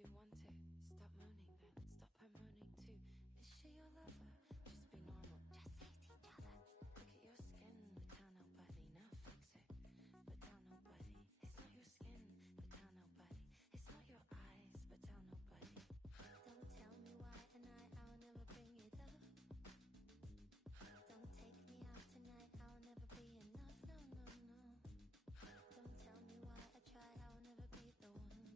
you want it, stop moaning then, stop her moaning too. Is she your lover? Just be normal, just hate each other. Look at your skin, but tell nobody, now fix it. But tell nobody, it's not your skin, but tell nobody. It's not your eyes, but tell nobody. Don't tell me why and I'll never bring it up. Don't take me out tonight, I'll never be enough, no, no, no. Don't tell me why I try, I'll never be the one.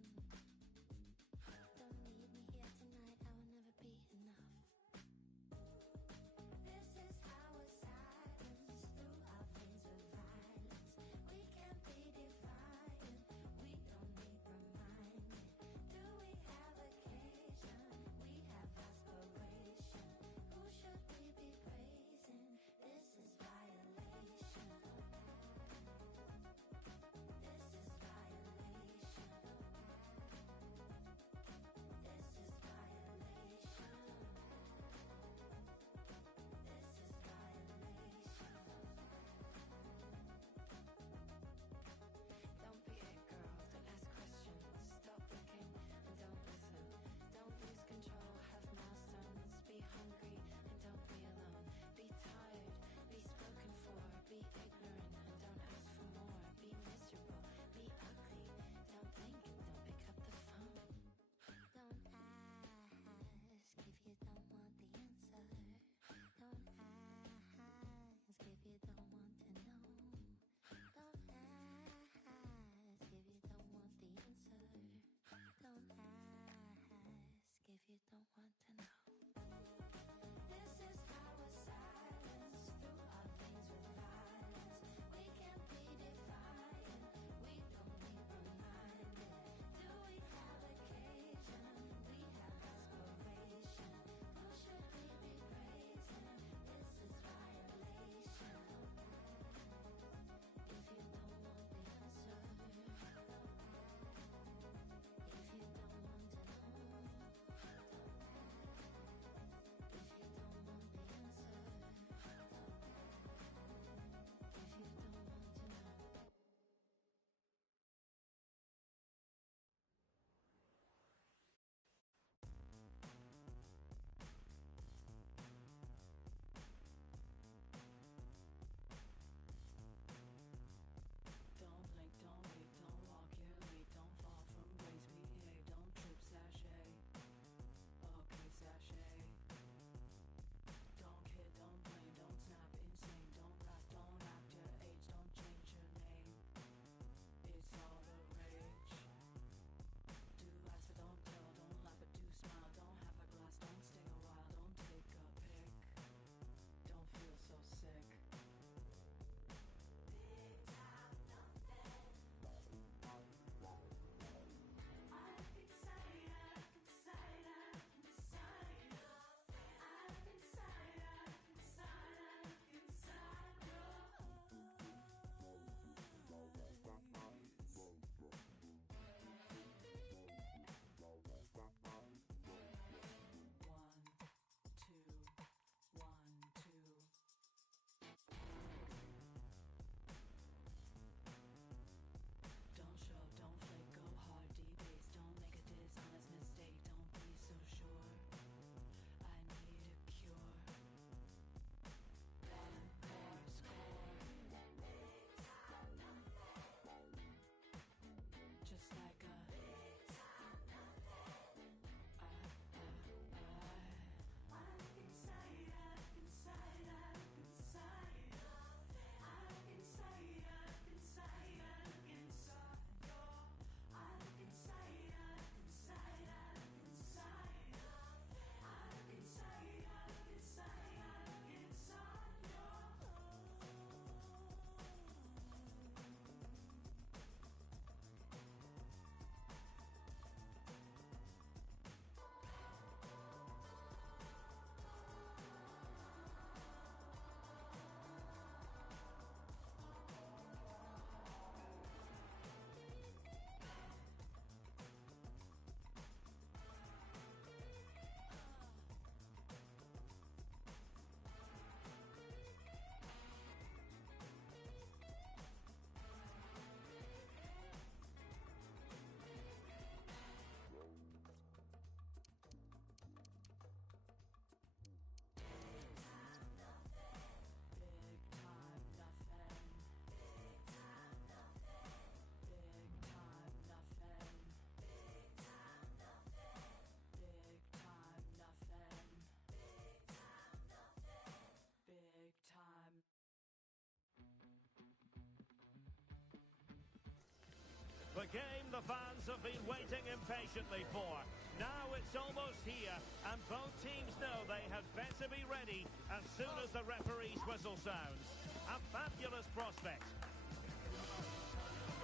game the fans have been waiting impatiently for. Now it's almost here, and both teams know they had better be ready as soon as the referee's whistle sounds. A fabulous prospect.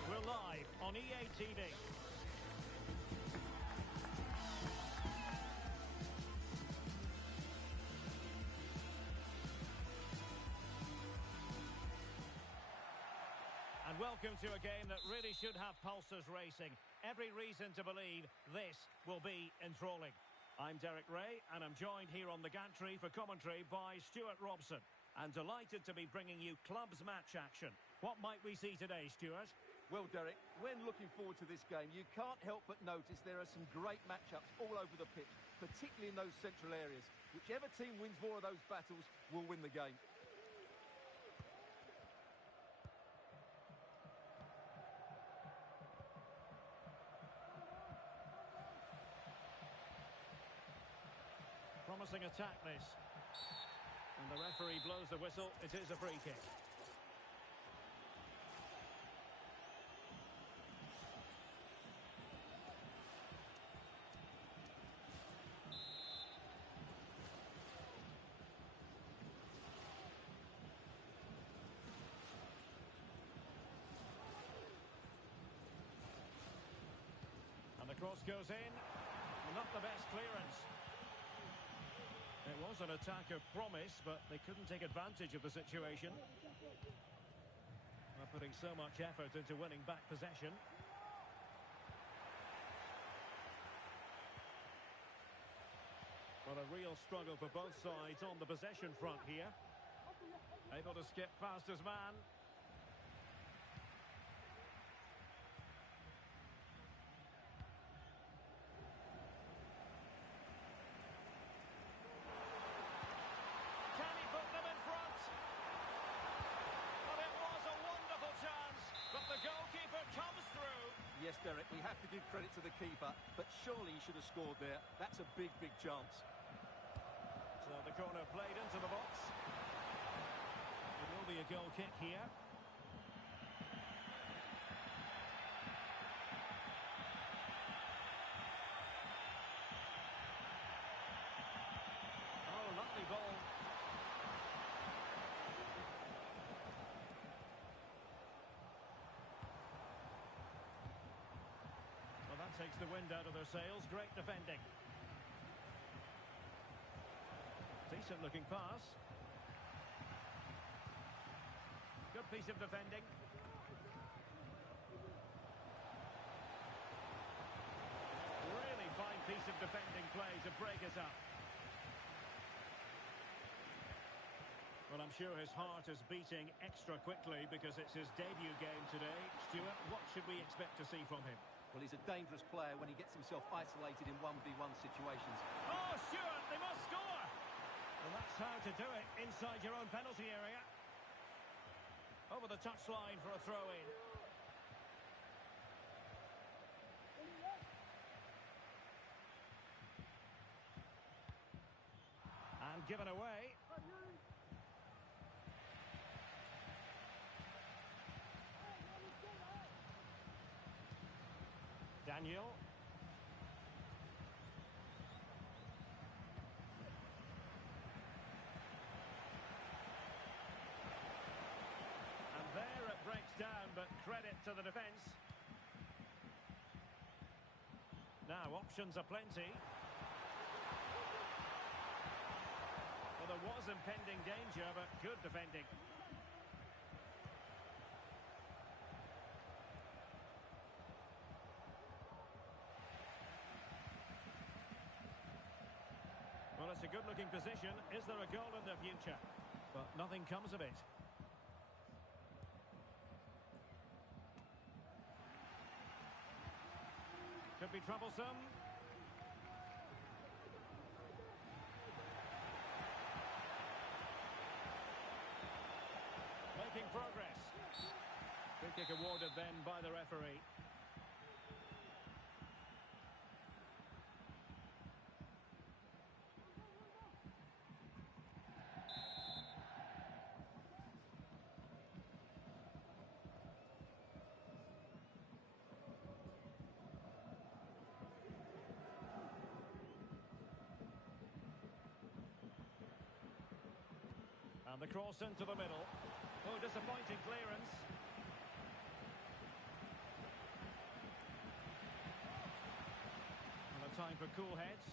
We're live on EA TV. And welcome to a game that really should have pulses racing. Every reason to believe this will be enthralling. I'm Derek Ray, and I'm joined here on the gantry for commentary by Stuart Robson. And delighted to be bringing you clubs match action. What might we see today, Stuart? Well, Derek, when looking forward to this game, you can't help but notice there are some great matchups all over the pitch, particularly in those central areas. Whichever team wins more of those battles will win the game. Promising attack, this. And the referee blows the whistle. It is a free kick. And the cross goes in. Not the best clearance. It was an attack of promise, but they couldn't take advantage of the situation. They're putting so much effort into winning back possession. Well, a real struggle for both sides on the possession front here. Able to skip past his man. Yes, Derek, we have to give credit to the keeper, but surely he should have scored there. That's a big, big chance. So the corner played into the box. It will be a goal kick here. Oh, lovely ball. Takes the wind out of their sails. Great defending. Decent looking pass. Good piece of defending. Really fine piece of defending play to break us up. Well, I'm sure his heart is beating extra quickly because it's his debut game today. Stuart, what should we expect to see from him? Well, he's a dangerous player when he gets himself isolated in 1v1 situations. Oh, Stuart, they must score! And that's how to do it inside your own penalty area. Over the touchline for a throw-in. And given away. Daniel. And there it breaks down, but credit to the defence. Now, options are plenty. Well, there was impending danger, but good defending. Well, it's a good-looking position. Is there a goal in the future? But nothing comes of it. Could be troublesome. Making progress. Free kick awarded then by the referee. And the cross into the middle. Oh, disappointing clearance. And a time for cool heads.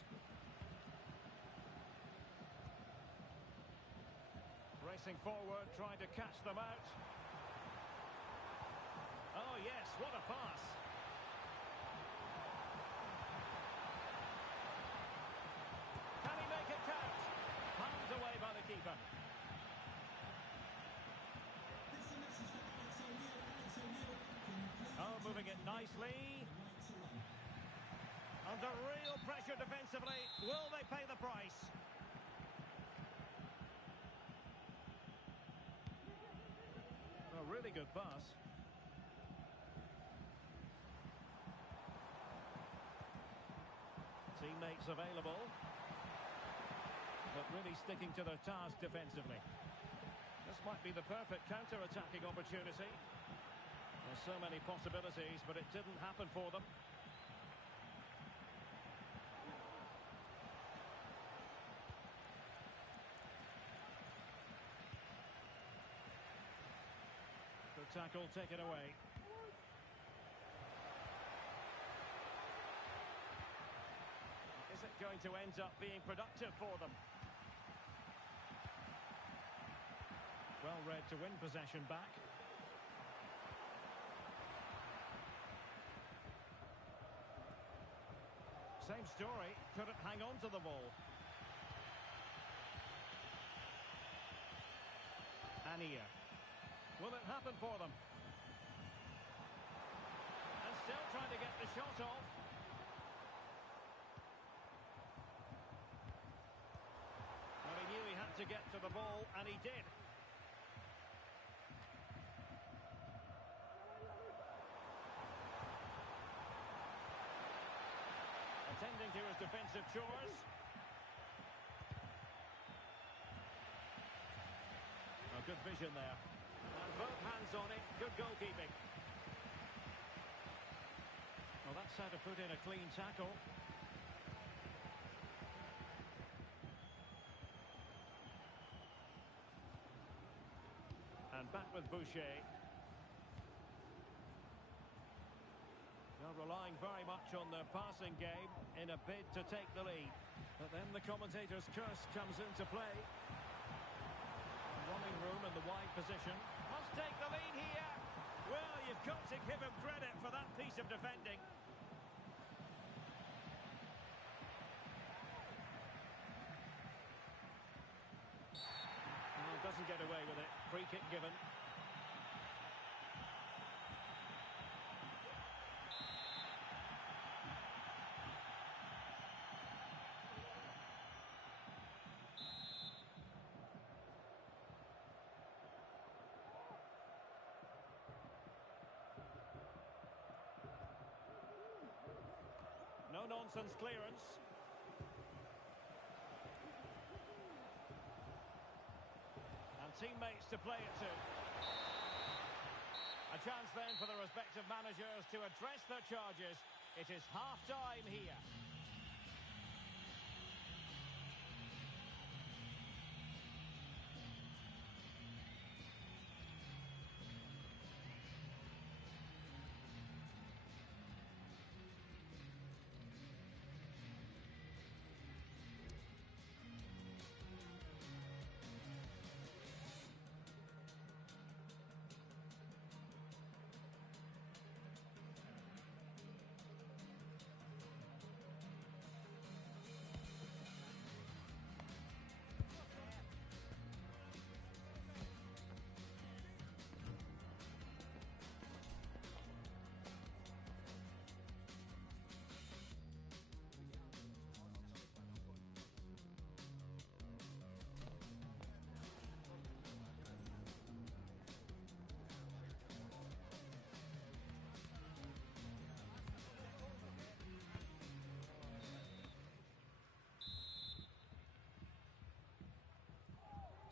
Racing forward, trying to catch them out. Oh yes, what a pass. Can he make it count? Palmed away by the keeper. Oh, moving it nicely. Under real pressure defensively. Will they pay the price? A really good pass. Teammates available. But really sticking to their task defensively. This might be the perfect counter-attacking opportunity. There's so many possibilities, but it didn't happen for them. The tackle taken away. Is it going to end up being productive for them? Well read to win possession back. Same story, couldn't hang on to the ball. Ania. Will it happen for them? And still trying to get the shot off. Well, he knew he had to get to the ball, and he did. Attending to his defensive chores. Oh, good vision there. And both hands on it. Good goalkeeping. Well, that's how to put in a clean tackle. And back with Boucher. They're relying very much on their passing game in a bid to take the lead. But then the commentator's curse comes into play. Running room in the wide position. Must take the lead here. Well, you've got to give him credit for that piece of defending. Oh, doesn't get away with it. Free kick given. No-nonsense clearance. And teammates to play it to. A chance then for the respective managers to address their charges. It is half-time here.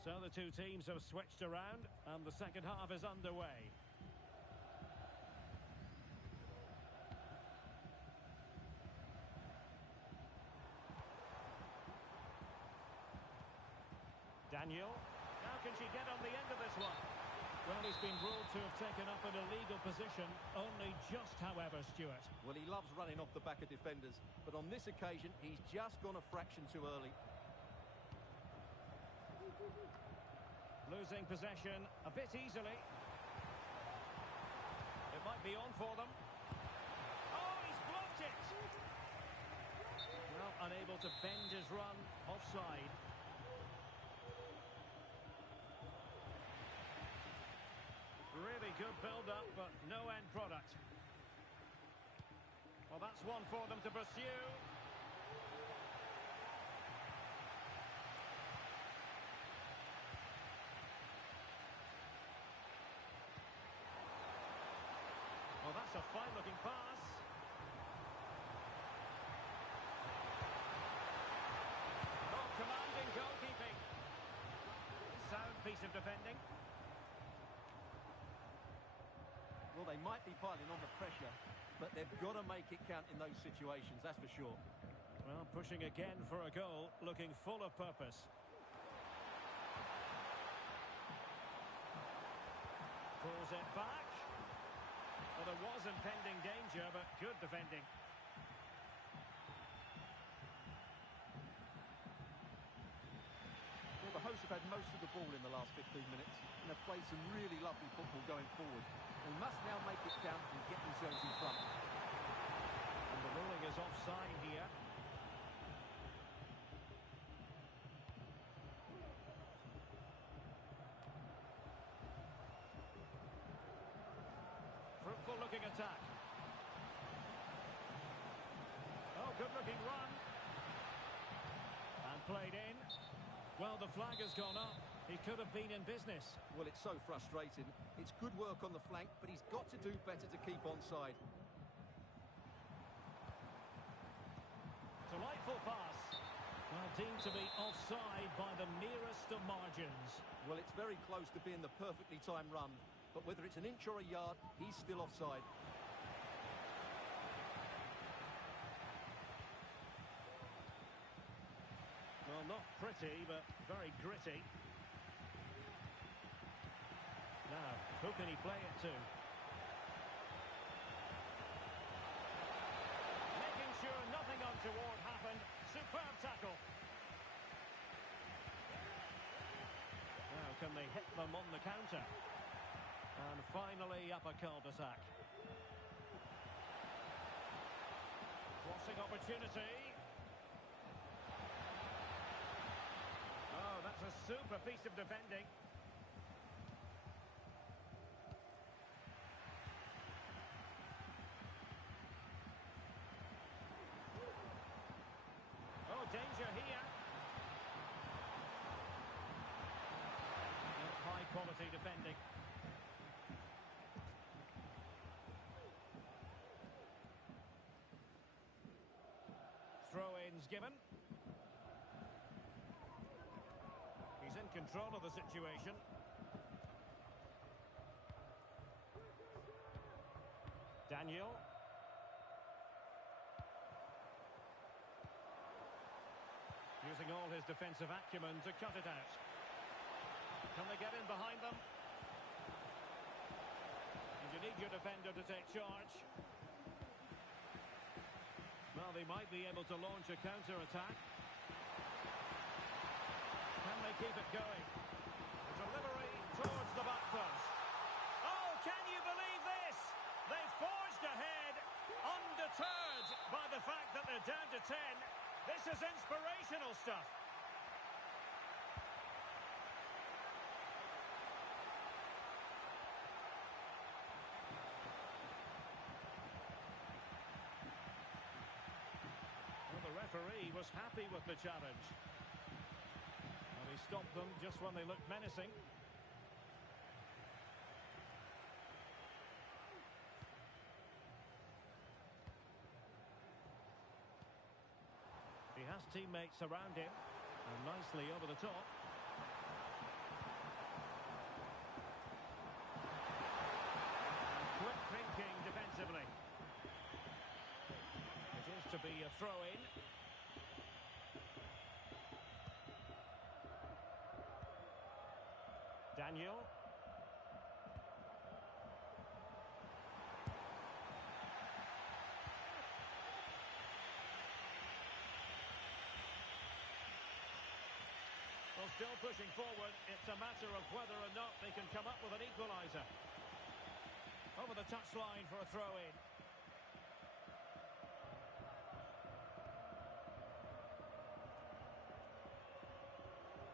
So the two teams have switched around and the second half is underway. Daniel. Now can she get on the end of this one? Well, he's been ruled to have taken up an illegal position, only just, however, Stuart. Well, he loves running off the back of defenders, but on this occasion, he's just gone a fraction too early. Losing possession a bit easily. It might be on for them. Oh, he's blocked it! Well, unable to bend his run, offside. Really good build-up, but no end product. Well, that's one for them to pursue. Well, that's a fine-looking pass. Oh, commanding goalkeeping. Sound piece of defending. Well, they might be piling on the pressure, but they've got to make it count in those situations, that's for sure. Well, pushing again for a goal, looking full of purpose. Pulls it back. Well, there was impending danger, but good defending. Well, the hosts have had most of the ball in the last 15 minutes and have played some really lovely football going forward. They must now make it count and get themselves in front. And the ruling is offside here. Fruitful looking attack. Oh, good looking run. And played in. Well, the flag has gone up. He could have been in business. Well, it's so frustrating. It's good work on the flank, but he's got to do better to keep onside. Delightful pass. Well, deemed to be offside by the merest of margins. Well, it's very close to being the perfectly timed run, but whether it's an inch or a yard, he's still offside. Well, not pretty, but very gritty. Now, who can he play it to? Making sure nothing untoward happened. Superb tackle. Now, can they hit them on the counter? And finally, up a cul-de-sac. Crossing opportunity. Oh, that's a super piece of defending. Oh, danger here. High quality defending. Throw-ins given. He's in control of the situation. Daniel. Using all his defensive acumen to cut it out. Can they get in behind them? And you need your defender to take charge. Well, they might be able to launch a counter-attack. Can they keep it going? The delivery towards the back post. Oh, can you believe this? They've forged ahead, undeterred by the fact that they're down to 10. This is inspirational stuff. Well, the referee was happy with the challenge. And he stopped them just when they looked menacing. He has teammates around him. And nicely over the top. And quick thinking defensively. It is to be a throw-in. Daniel. Well, still pushing forward. It's a matter of whether or not they can come up with an equaliser. Over the touchline for a throw-in.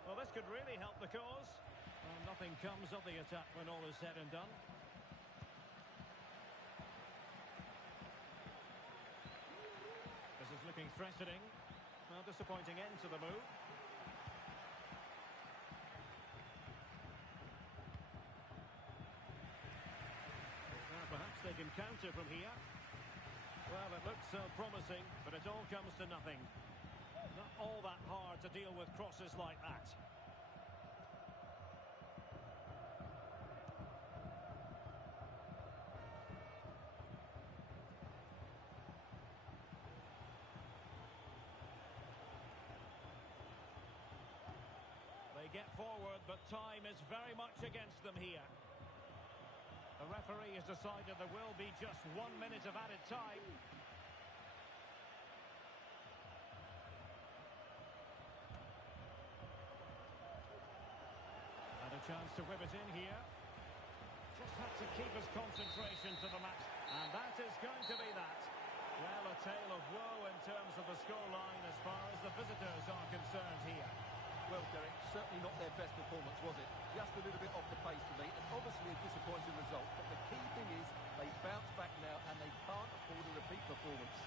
Well, this could really help the cause. Well, nothing comes of the attack when all is said and done. This is looking threatening. Well, disappointing end to the move. Well, perhaps they can counter from here. Well, it looks so promising, but it all comes to nothing. Not all that hard to deal with crosses like that. They get forward, but time is very much against them here. The referee has decided there will be just 1 minute of added time. And a chance to whip it in here. Just had to keep his concentration to the match. And that is going to be that. Well, a tale of woe in terms of the scoreline as far as the visitors are concerned here. Well, Derek, certainly not their best performance, was it? Just a little bit off the pace for me, and obviously a disappointing result. But the key thing is they bounce back now, and they can't afford a repeat performance.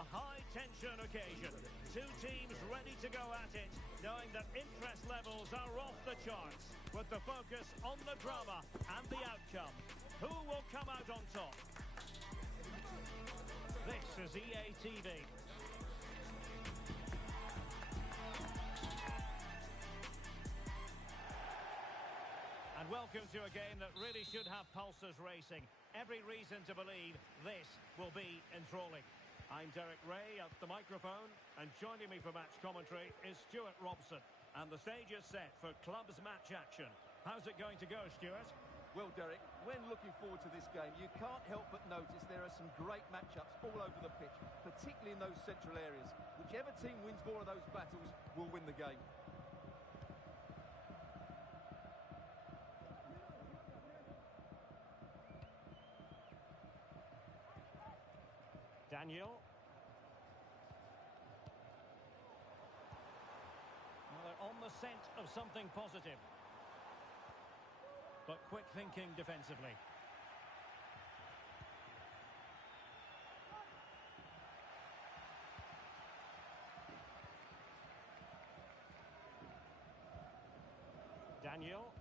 A high-tension occasion. Two teams ready to go at it, knowing that interest levels are off the charts, with the focus on the drama and the outcome. Who will come out on top? This is EA TV. And welcome to a game that really should have pulses racing. Every reason to believe this will be enthralling. I'm Derek Ray at the microphone, and joining me for match commentary is Stuart Robson. And the stage is set for clubs match action. How's it going to go, Stuart? Well, Derek, when looking forward to this game, you can't help but notice there are some great matchups all over the pitch, particularly in those central areas. Whichever team wins more of those battles will win the game. Daniel. Well, they're on the scent of something positive. But quick thinking defensively. Daniel.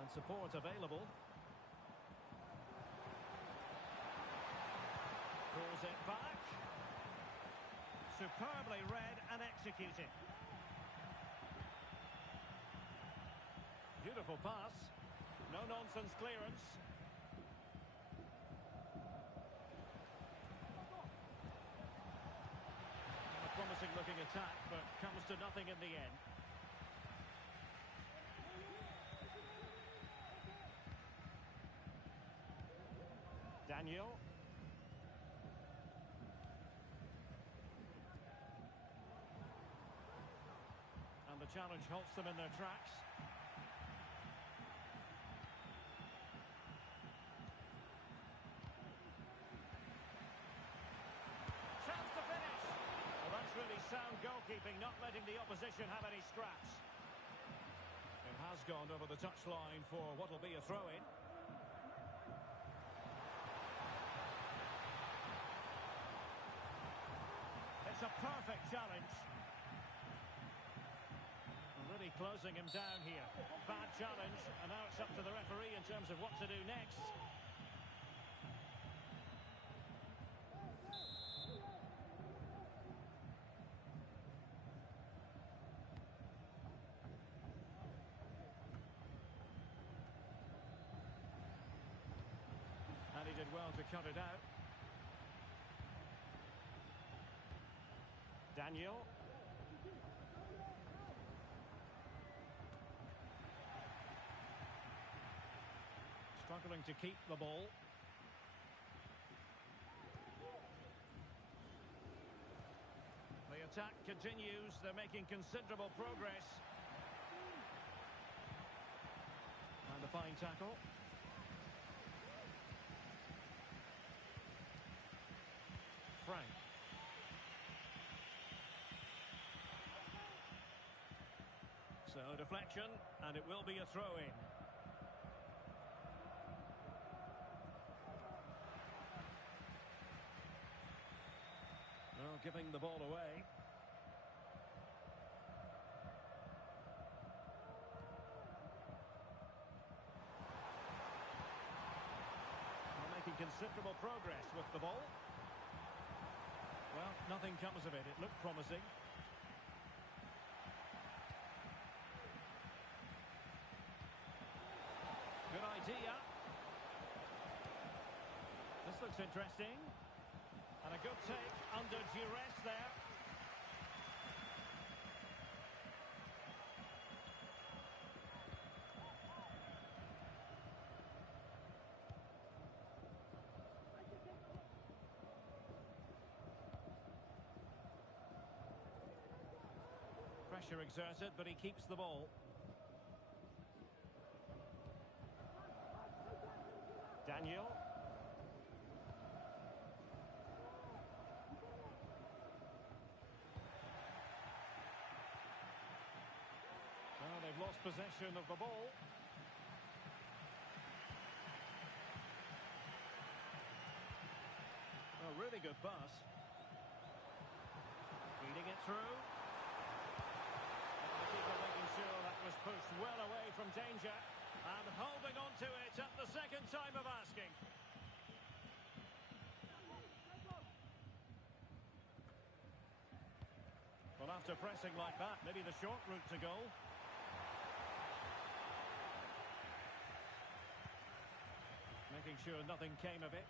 And support available. Pulls it back. Superbly read and executed. Beautiful pass. No-nonsense clearance. A promising-looking attack, but comes to nothing in the end. Daniel. And the challenge halts them in their tracks. Chance to finish. Well, that's really sound goalkeeping, not letting the opposition have any scraps. It has gone over the touchline for what will be a throw-in. It's a perfect challenge. Really closing him down here. Bad challenge, and now it's up to the referee in terms of what to do next. And he did well to cut it out. Daniel. Struggling to keep the ball. The attack continues. They're making considerable progress. And a fine tackle. Frank. So deflection, and it will be a throw-in. Well, giving the ball away. Well, making considerable progress with the ball. Well, nothing comes of it. It looked promising. Good idea. This looks interesting. And a good take under duress there. Pressure exerted, but he keeps the ball. Daniel. Well, they've lost possession of the ball. Really good pass. Feeding it through. And the keeper making sure that was pushed well away from danger. And holding on to it at the second time of asking. Well, after pressing like that, maybe the short route to goal. Making sure nothing came of it.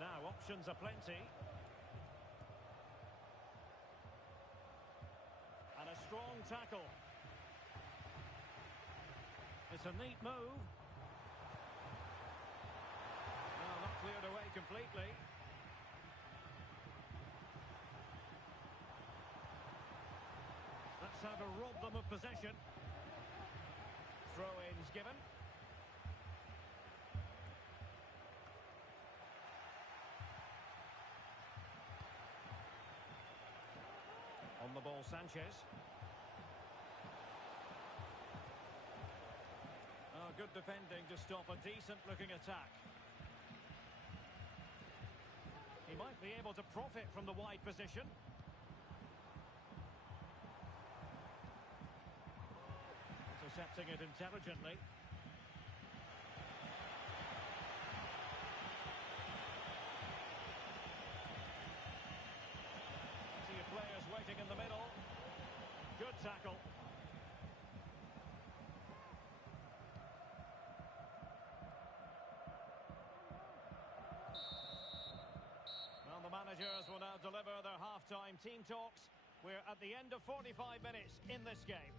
Now, options are plenty. And a strong tackle. It's a neat move. No, not cleared away completely. That's how to rob them of possession. Throw-ins given. On the ball, Sanchez. Oh, good defending to stop a decent-looking attack. He might be able to profit from the wide position. Intercepting it intelligently. Plenty of players waiting in the middle. Good tackle. Well, the managers will now deliver their half-time team talks. We're at the end of 45 minutes in this game.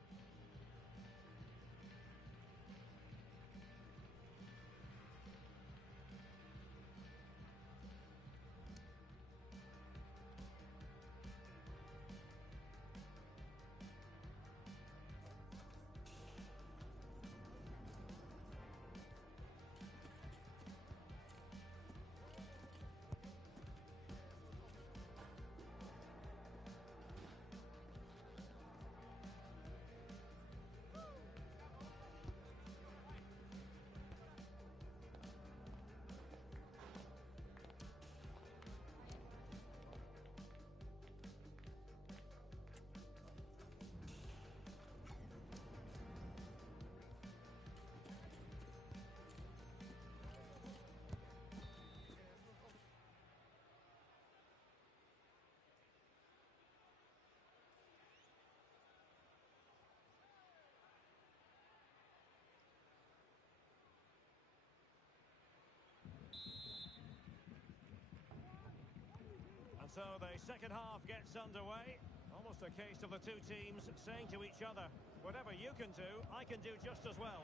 So the second half gets underway. Almost a case of the two teams saying to each other, whatever you can do, I can do just as well.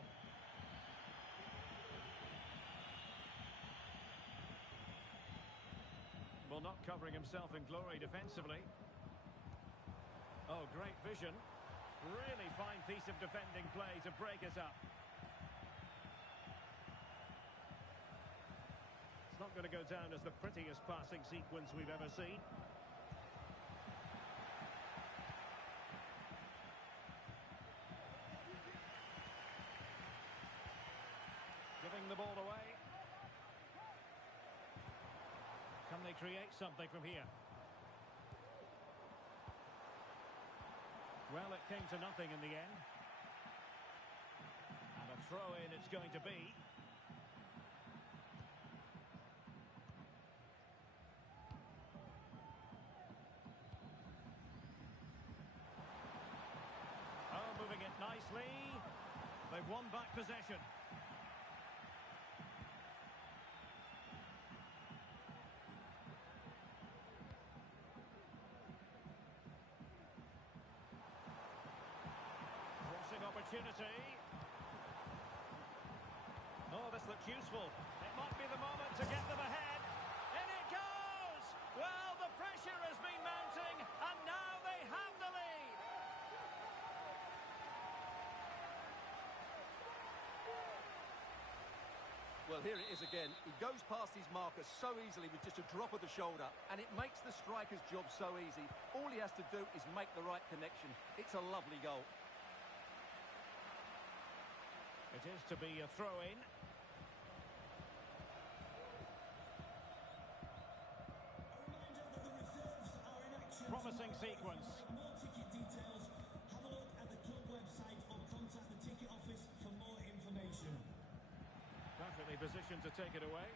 Well, not covering himself in glory defensively. Oh, great vision. Really fine piece of defending play to break it up. It's not going to go down as the prettiest passing sequence we've ever seen. Giving the ball away. Can they create something from here? Well, it came to nothing in the end. And a throw-in it's going to be. Moving it nicely. They've won back possession. Crossing opportunity. Oh, this looks useful. It might be the moment to get them ahead. In it goes! Well, the pressure has been mounting, and now they have the lead. Well, here it is again. He goes past his marker so easily with just a drop of the shoulder, and it makes the striker's job so easy. All he has to do is make the right connection. It's a lovely goal. It is to be a throw-in. promising sequence. For more ticket details, have a look at the club website or contact the ticket office for more information. Perfectly positioned to take it away.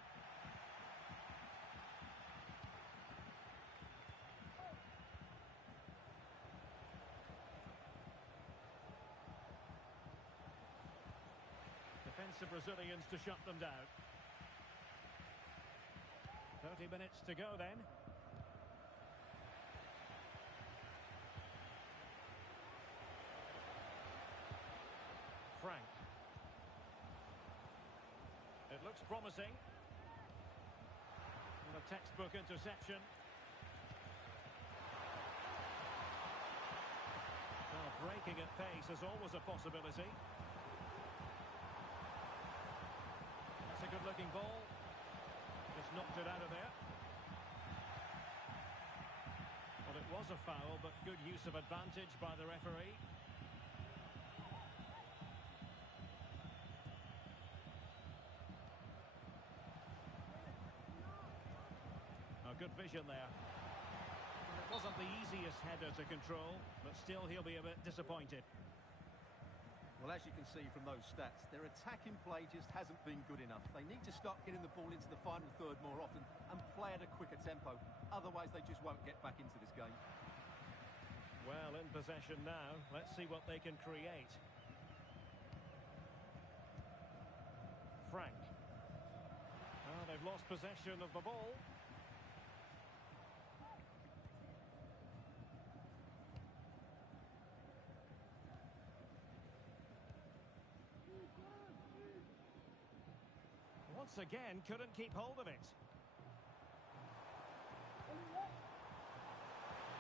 Defensive Brazilians to shut them down. 30 minutes to go then. Frank. It looks promising. And a textbook interception. Well, breaking at pace is always a possibility. That's a good-looking ball. Just knocked it out of there. Well, it was a foul, but good use of advantage by the referee. Good vision there. It wasn't the easiest header to control, but still he'll be a bit disappointed. Well, as you can see from those stats, their attacking play just hasn't been good enough. They need to start getting the ball into the final third more often and play at a quicker tempo. Otherwise, they just won't get back into this game. Well, in possession now. Let's see what they can create. Frank. Oh, they've lost possession of the ball. Once again, couldn't keep hold of it.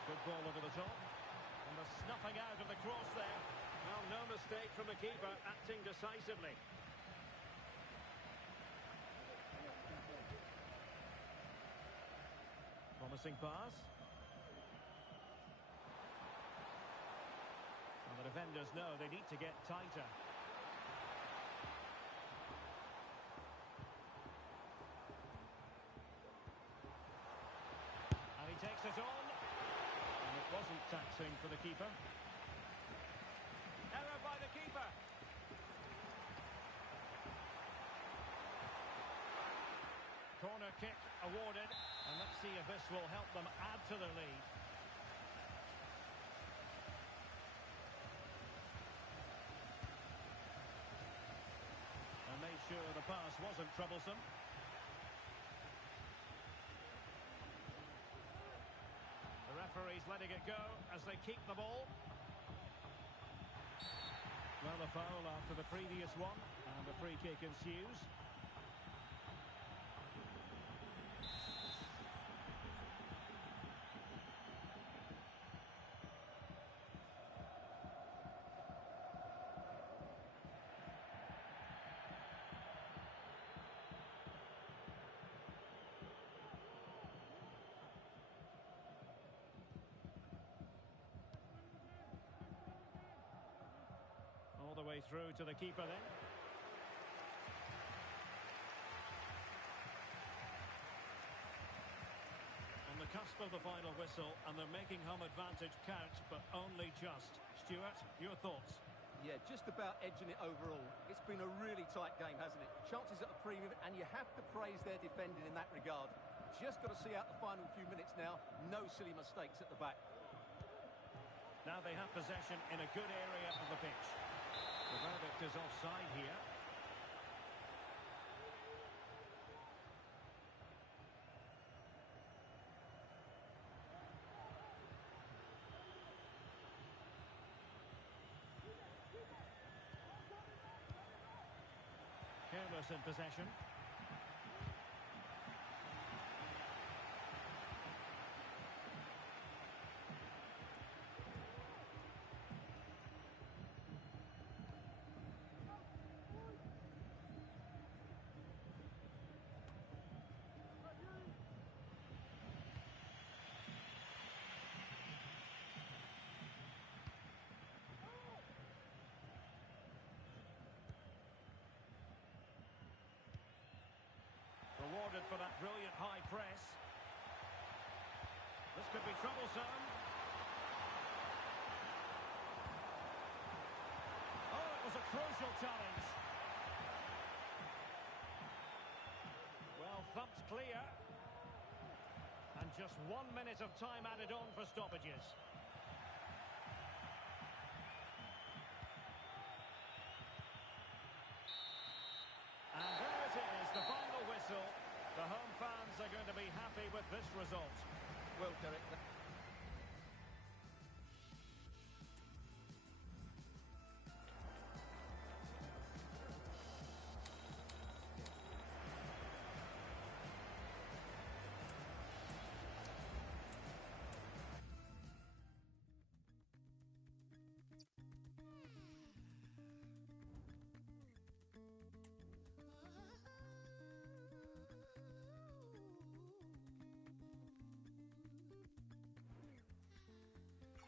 Good ball over the top. And the snuffing out of the cross there. Well, no mistake from the keeper, acting decisively. Promising pass. And the defenders know they need to get tighter. Takes it on, and it wasn't taxing for the keeper. Error by the keeper. Corner kick awarded, and let's see if this will help them add to the lead. And made sure the pass wasn't troublesome. Referee's letting it go as they keep the ball. Well, a foul after the previous one, and a free kick ensues. All the way through to the keeper then. On the cusp of the final whistle, and they're making home advantage count, but only just. Stuart, your thoughts? Yeah, just about edging it overall. It's been a really tight game, hasn't it? Chances at a premium, and you have to praise their defending in that regard. Just got to see out the final few minutes now. No silly mistakes at the back. Now they have possession in a good area of the pitch. The verdict is offside here. Careless in possession. Rewarded for that brilliant high press. This could be troublesome. Crucial challenge. Well, thumped clear. And just 1 minute of time added on for stoppages. And there it is, the final whistle. The home fans are going to be happy with this result. Well, Derek.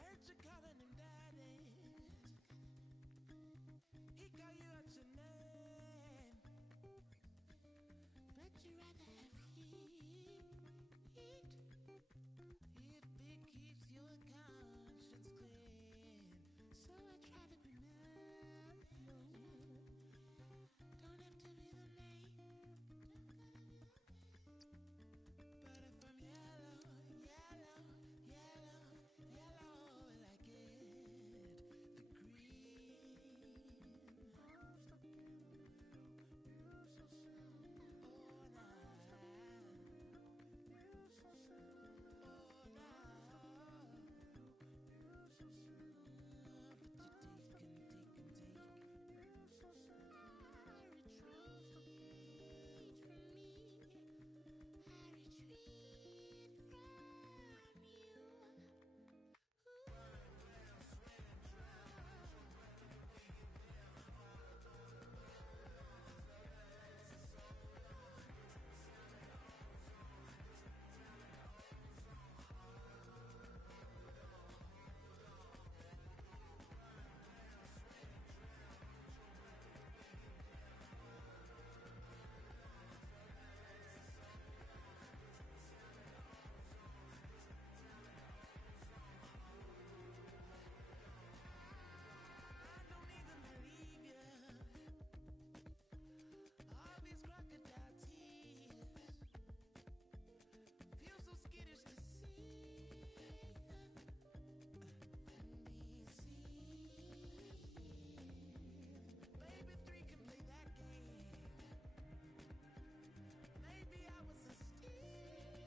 Heard you calling him daddy. He call you out your name. Bet you rather have heat if it keeps your conscience clean. So I try to be mellow. Don't have to be the main. But if I'm yellow, yellow, yellow, yellow like it, the green. I'm stuck in the middle, you're so silly. Oh, nah. You're so silly. Oh, nah. You're so silly. But you take and take and take. You're so silly. I retreat from me. I retreat from you. I don't even believe ya. All these crocodile tears feel so skittish to see. Baby, three can play that game. Maybe I was a steal,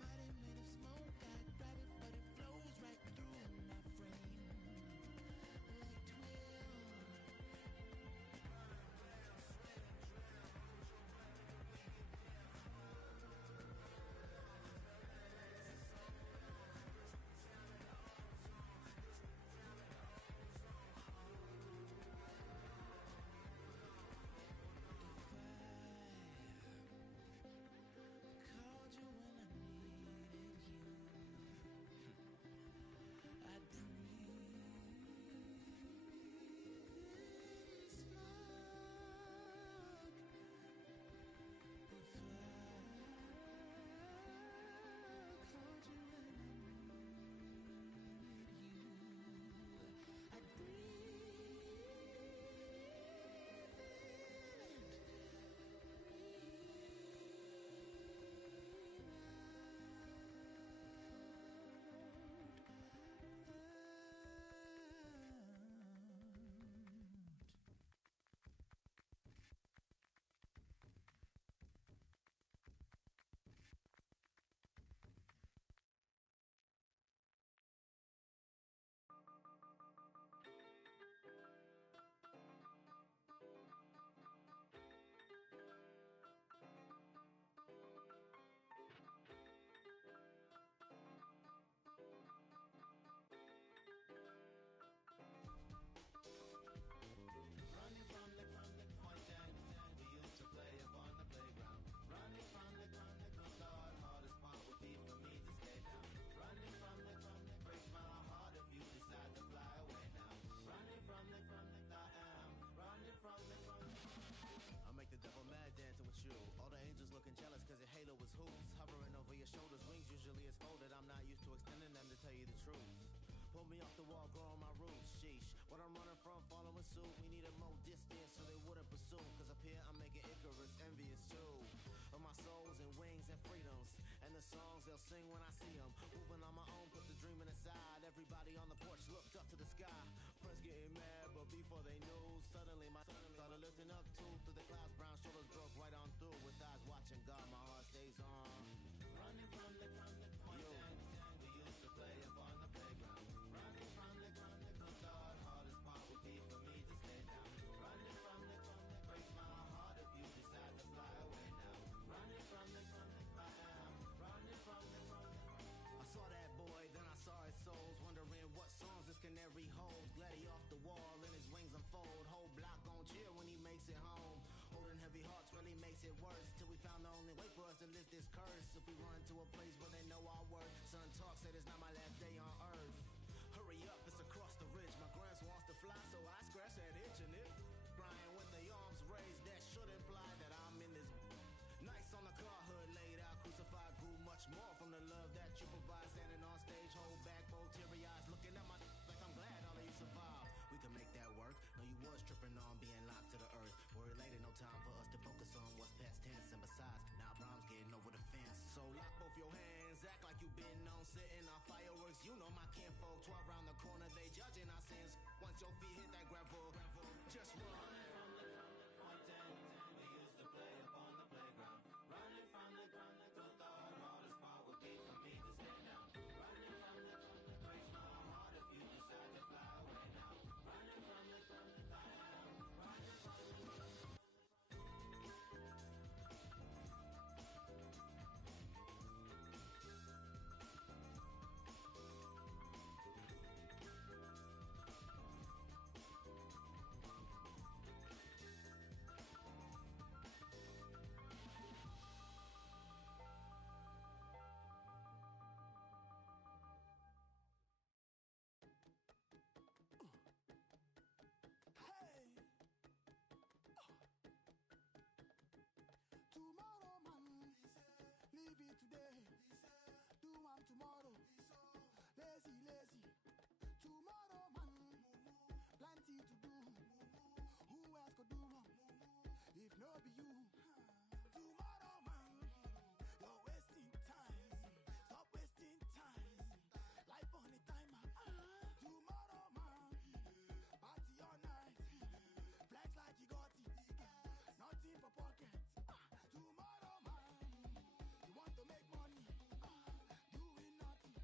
but it made of smoke. I grab it, but it flows right through my frame like twill. Called you when I needed you. I'd breathe smoke. If I called you when I needed you, I'd Running from the point and we used to play upon the playground. Running from the good Lord, hardest part would be for me to stay down. Running from the breaks my heart if you decide to fly away now. Running from the thought running from the I make the devil mad dancing with you. All the angels looking jealous cause your halo was hoops. Hovering over your shoulders, wings usually is folded. I'm not used to extending them to tell you the truth. Pull pull me off the wall, growing my roots. Sheesh, what I'm running from, following suit. We needed more distance so they wouldn't pursue. Cause up here I'm making Icarus envious too. Of my souls and wings and freedoms. And the songs they'll sing when I see them. Moving on my own, put the dreaming aside. Everybody on the porch looked up to the sky. Friends getting mad, but before they knew, suddenly my started lifting up too. Through the clouds, brown shoulders broke right on through. With eyes watching God, my heart stays on. Running from the point dang, we used to play up on the playground. Running from the good God, hardest part would be for me to stay down. Running from the breaks my heart if you decide to fly away now. Running from the I am running from the I saw that boy, then I saw his souls, wondering what songs this canary holds. Glad he off the wall and his wings unfold. Whole block gon' cheer when he makes it home. Holding heavy hearts really makes it worse. Till we found the only way for us to lift this curse. If we run to a place where they know our worth. Son talk said it's not my last day on earth. Hurry up, it's across the ridge. My grandson wants to fly, so I scratch that itch and it. Crying with the arms raised, that should imply that I'm in this. Nice on the car hood laid out, crucified, grew much more from the love that you provide. Standing on stage, hold back, both teary eyes, looking at my like I'm glad all of you survived. We can make that work. No, you was tripping on being locked to the earth. Worry later, no time for us to focus on what's past tense. And besides, now Brahms getting over the fence. So lock both your hands, act like you been on sitting on fireworks. You know my kinfolk, 12 round the corner, they judging our sins. Once your feet hit that gravel, just run. Point dang, we used to play upon the playground. Running from the good God, hardest part would be for me to stay down. Running from the breaks my heart if you decide to fly away now. Running from the I am running from the Tomorrow, man, leave it today. Do one tomorrow. Lazy, lazy. Tomorrow, man, plenty to do. Who else could do one? If no be you. Tomorrow, man, you're wasting time. Stop wasting time. Life on a timer. Tomorrow, man, party all night. Flex like you got it. Nothing for pocket. Tomorrow, man, you want to make money. Doing nothing.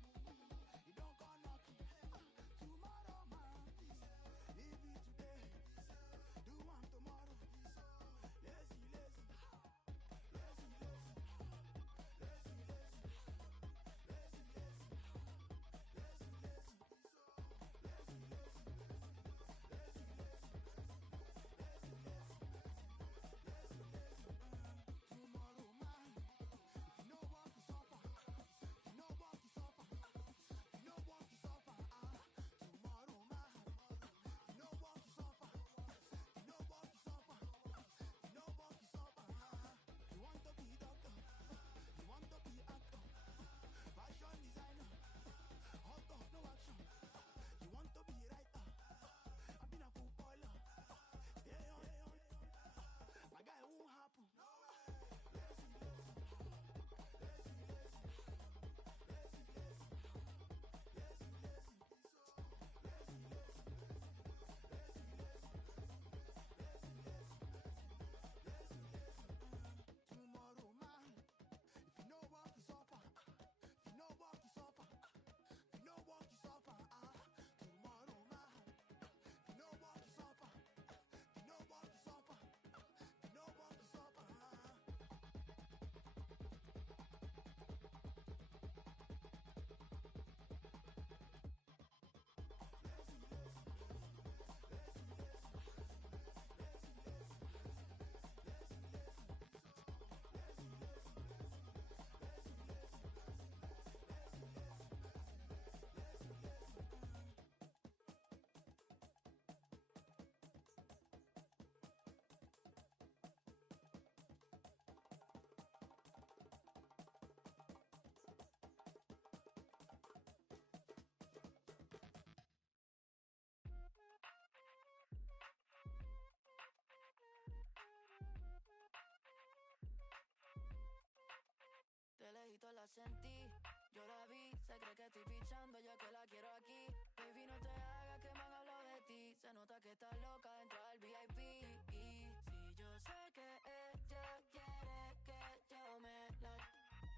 ratito la sentí. Yo la vi, se cree que estoy pichando, yo que la quiero aquí. Baby, no te hagas que me han hablado de ti. Se nota que estás loca dentro del VIP. Y si yo sé que ella quiere que yo me la...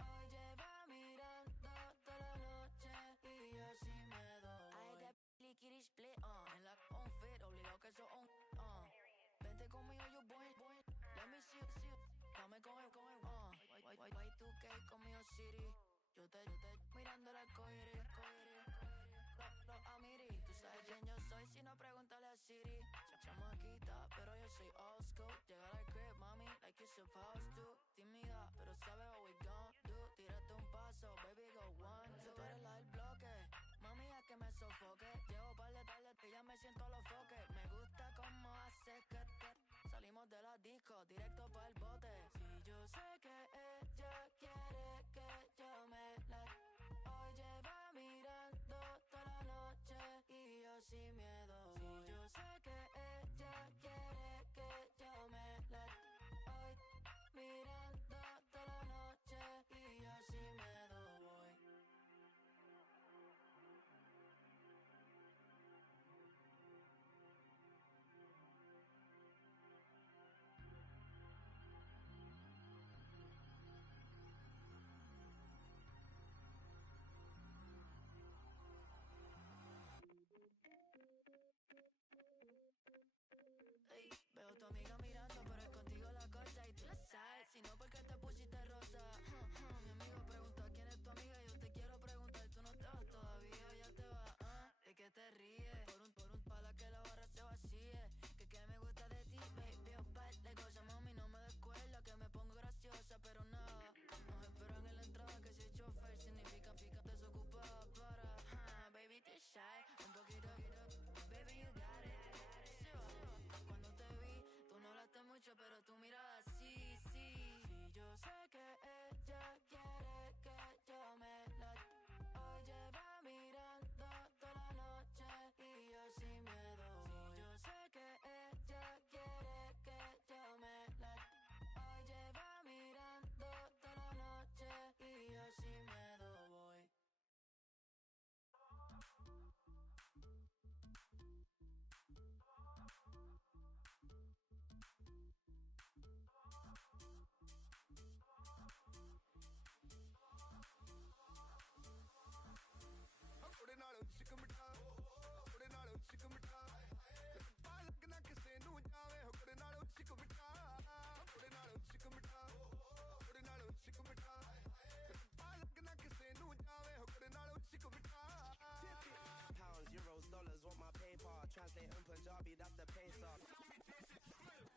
Hoy lleva mirando toda la noche y yo sí me doy. I had that liquidity split, en la on fit, obligado que eso on, Vente conmigo, you boy. Let me see you. Dame con Y2K conmigo, city. Yo te mirando la coiri. Lo amiri. Tú sabes quién yo soy, si no pregúntale a Siri. Chamaquita, pero yo soy old school. Llegar al crib, mami, like you're supposed to. Tímida, pero sabe what we gon' do. Tírate un paso, baby, go 1, 2. Tú eres la del bloque, mami, a que me sofoque. Llevo par de que ya me siento los foques. Me gusta cómo hace que salimos de la disco, directo para el bote. Si yo sé que ella quiere que yo me la... Hoy lleva mirando toda la noche y yo sin miedo. Si yo sé que ella quiere que yo me la... Hoy mirando toda la noche y yo sin miedo voy. Ey, veo a tu amiga mirando, pero es contigo la cosa y tú la sabes, si no porque te pusiste rosa. Mi amigo pregunta quién es tu amiga, yo te quiero preguntar, tú no te vas todavía, o ya te vas, ¿de qué te ríes? Por un pala que la barra se vacíe, que me gusta de ti, baby, un par de cosas, mami, no me descuela, que me pongo graciosa, pero nada, nos esperan en la entrada, que si el chofer significa desocupada para, baby, te shy, un poquito, baby, you got it. Cuando te vi, tú no hablaste mucho, pero tú mirabas sí. Si yo sé que ella quiere que yo me la... Hoy lleva mirando toda la noche y yo sin miedo. Si yo sé que ella quiere que yo me la... Hoy lleva mirando toda la noche y yo sin miedo voy. ਉਹਦੇ ਨਾਲ ਉਚਕ ਮਿਠਾ ਉਹਦੇ ਨਾਲ ਉਚਕ ਮਿਠਾ ਪਾਲਕ ਨਾ ਕਿਸੇ ਨੂੰ ਜਾਵੇ ਉਹਦੇ ਨਾਲ ਉਚਕ ਮਿਠਾ ਉਹਦੇ ਨਾਲ ਉਚਕ ਮਿਠਾ ਉਹਦੇ ਨਾਲ ਉਚਕ ਮਿਠਾ ਪਾਲਕ ਨਾ ਕਿਸੇ ਨੂੰ ਜਾਵੇ ਉਹਦੇ ਨਾਲ ਉਚਕ ਮਿਠਾ Pounds, euros, dollars, want my paper. Translate in Punjabi, that's the pacer.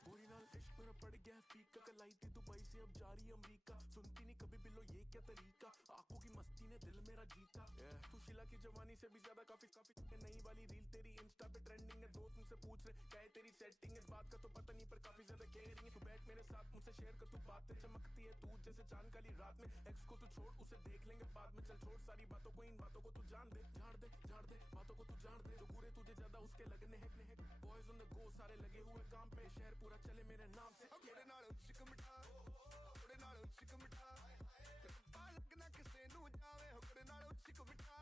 गोरी नाल इश्क मेरा पड़ गया फीका कलाई थी दुबई से अब जारी अमेरिका सुनती नहीं कभी बिलो ये क्या तरीका आंखों की मस्ती ने दिल मेरा जीता सुशीला की जवानी से भी ज्यादा काफी नई वाली रील तेरी इंस्टा पे ट्रेंडिंग है दोस्त मुझसे पूछ रहे क्या है तेरी सेटिंग इस बात का तो पता नहीं पर काफी ज्यादा कह रही है तू बैठ मेरे साथ मुझसे शेयर कर तू बातें चमकती है तू जैसे चांद काली रात में एक्स को तू छोड़ उसे देख लेंगे बाद में चल छोड़ सारी बातों को इन बातों को तू जान दे झाड़ दे बातों को तू जान दे जो बुरे तुझे ज्यादा उसके लगने हैं बॉयज ऑन द गो सारे लगे हुए काम पे शहर पूरा चले मेरे नाम से ਉਹਦੇ ਨਾਲ ਉਚਕ ਮਿਠਾ ਉਹਦੇ ਨਾਲ ਉਚਕ ਮਿਠਾ ਪਾਲਕ ਨਾ ਕਿਸੇ ਨੂੰ ਜਾਵੇ ਉਹਦੇ ਨਾਲ ਉਚਕ ਮਿਠਾ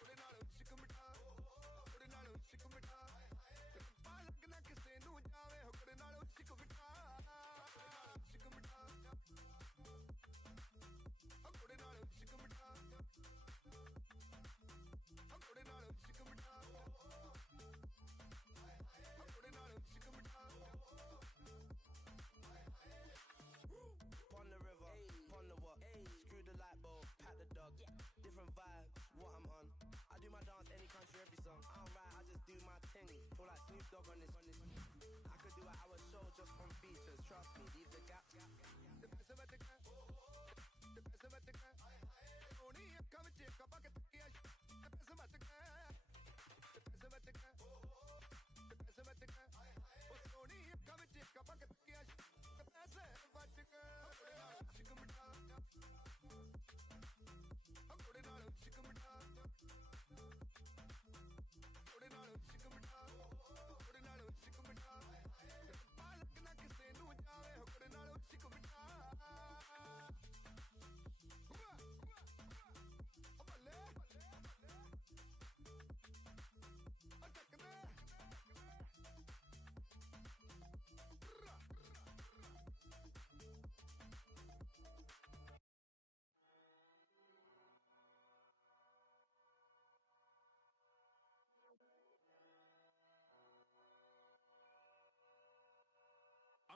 ਉਹਦੇ ਨਾਲ ਉਚਕ ਮਿਠਾ ਉਹਦੇ ਨਾਲ ਉਚਕ ਮਿਠਾ ਪਾਲਕ ਨਾ ਕਿਸੇ ਨੂੰ ਜਾਵੇ ਉਹਦੇ ਨਾਲ ਉਚਕ ਮਿਠਾ ਉਹਦੇ ਨਾਲ ਉਚਕ ਮਿਠਾ ਉਹਦੇ ਨਾਲ ਉਚਕ ਮਿਠਾ ਉਹਦੇ ਨਾਲ ਉਚਕ ਮਿਠਾ ਉਹਦੇ ਨਾਲ ਉਚਕ ਮਿਠਾ On the river, on the what? Screw the light bulb, pat the dog. Different vibes, what I'm on. I do my dance any country, every song. I don't write, I just do my thing. Feel like Snoop Dogg on this. I could do an hour show just from features. Trust me, leave the gap. The best of it, the best of it. Only a come to take a bucket. The best of it, the best of it. The best of it. Only a come to take a bucket. The best of it. Chicken mita. Put it on chicken mita. Put it on chicken mita. Put it on chicken mita. Palak na kise nu jaave. Put it on chicken mita.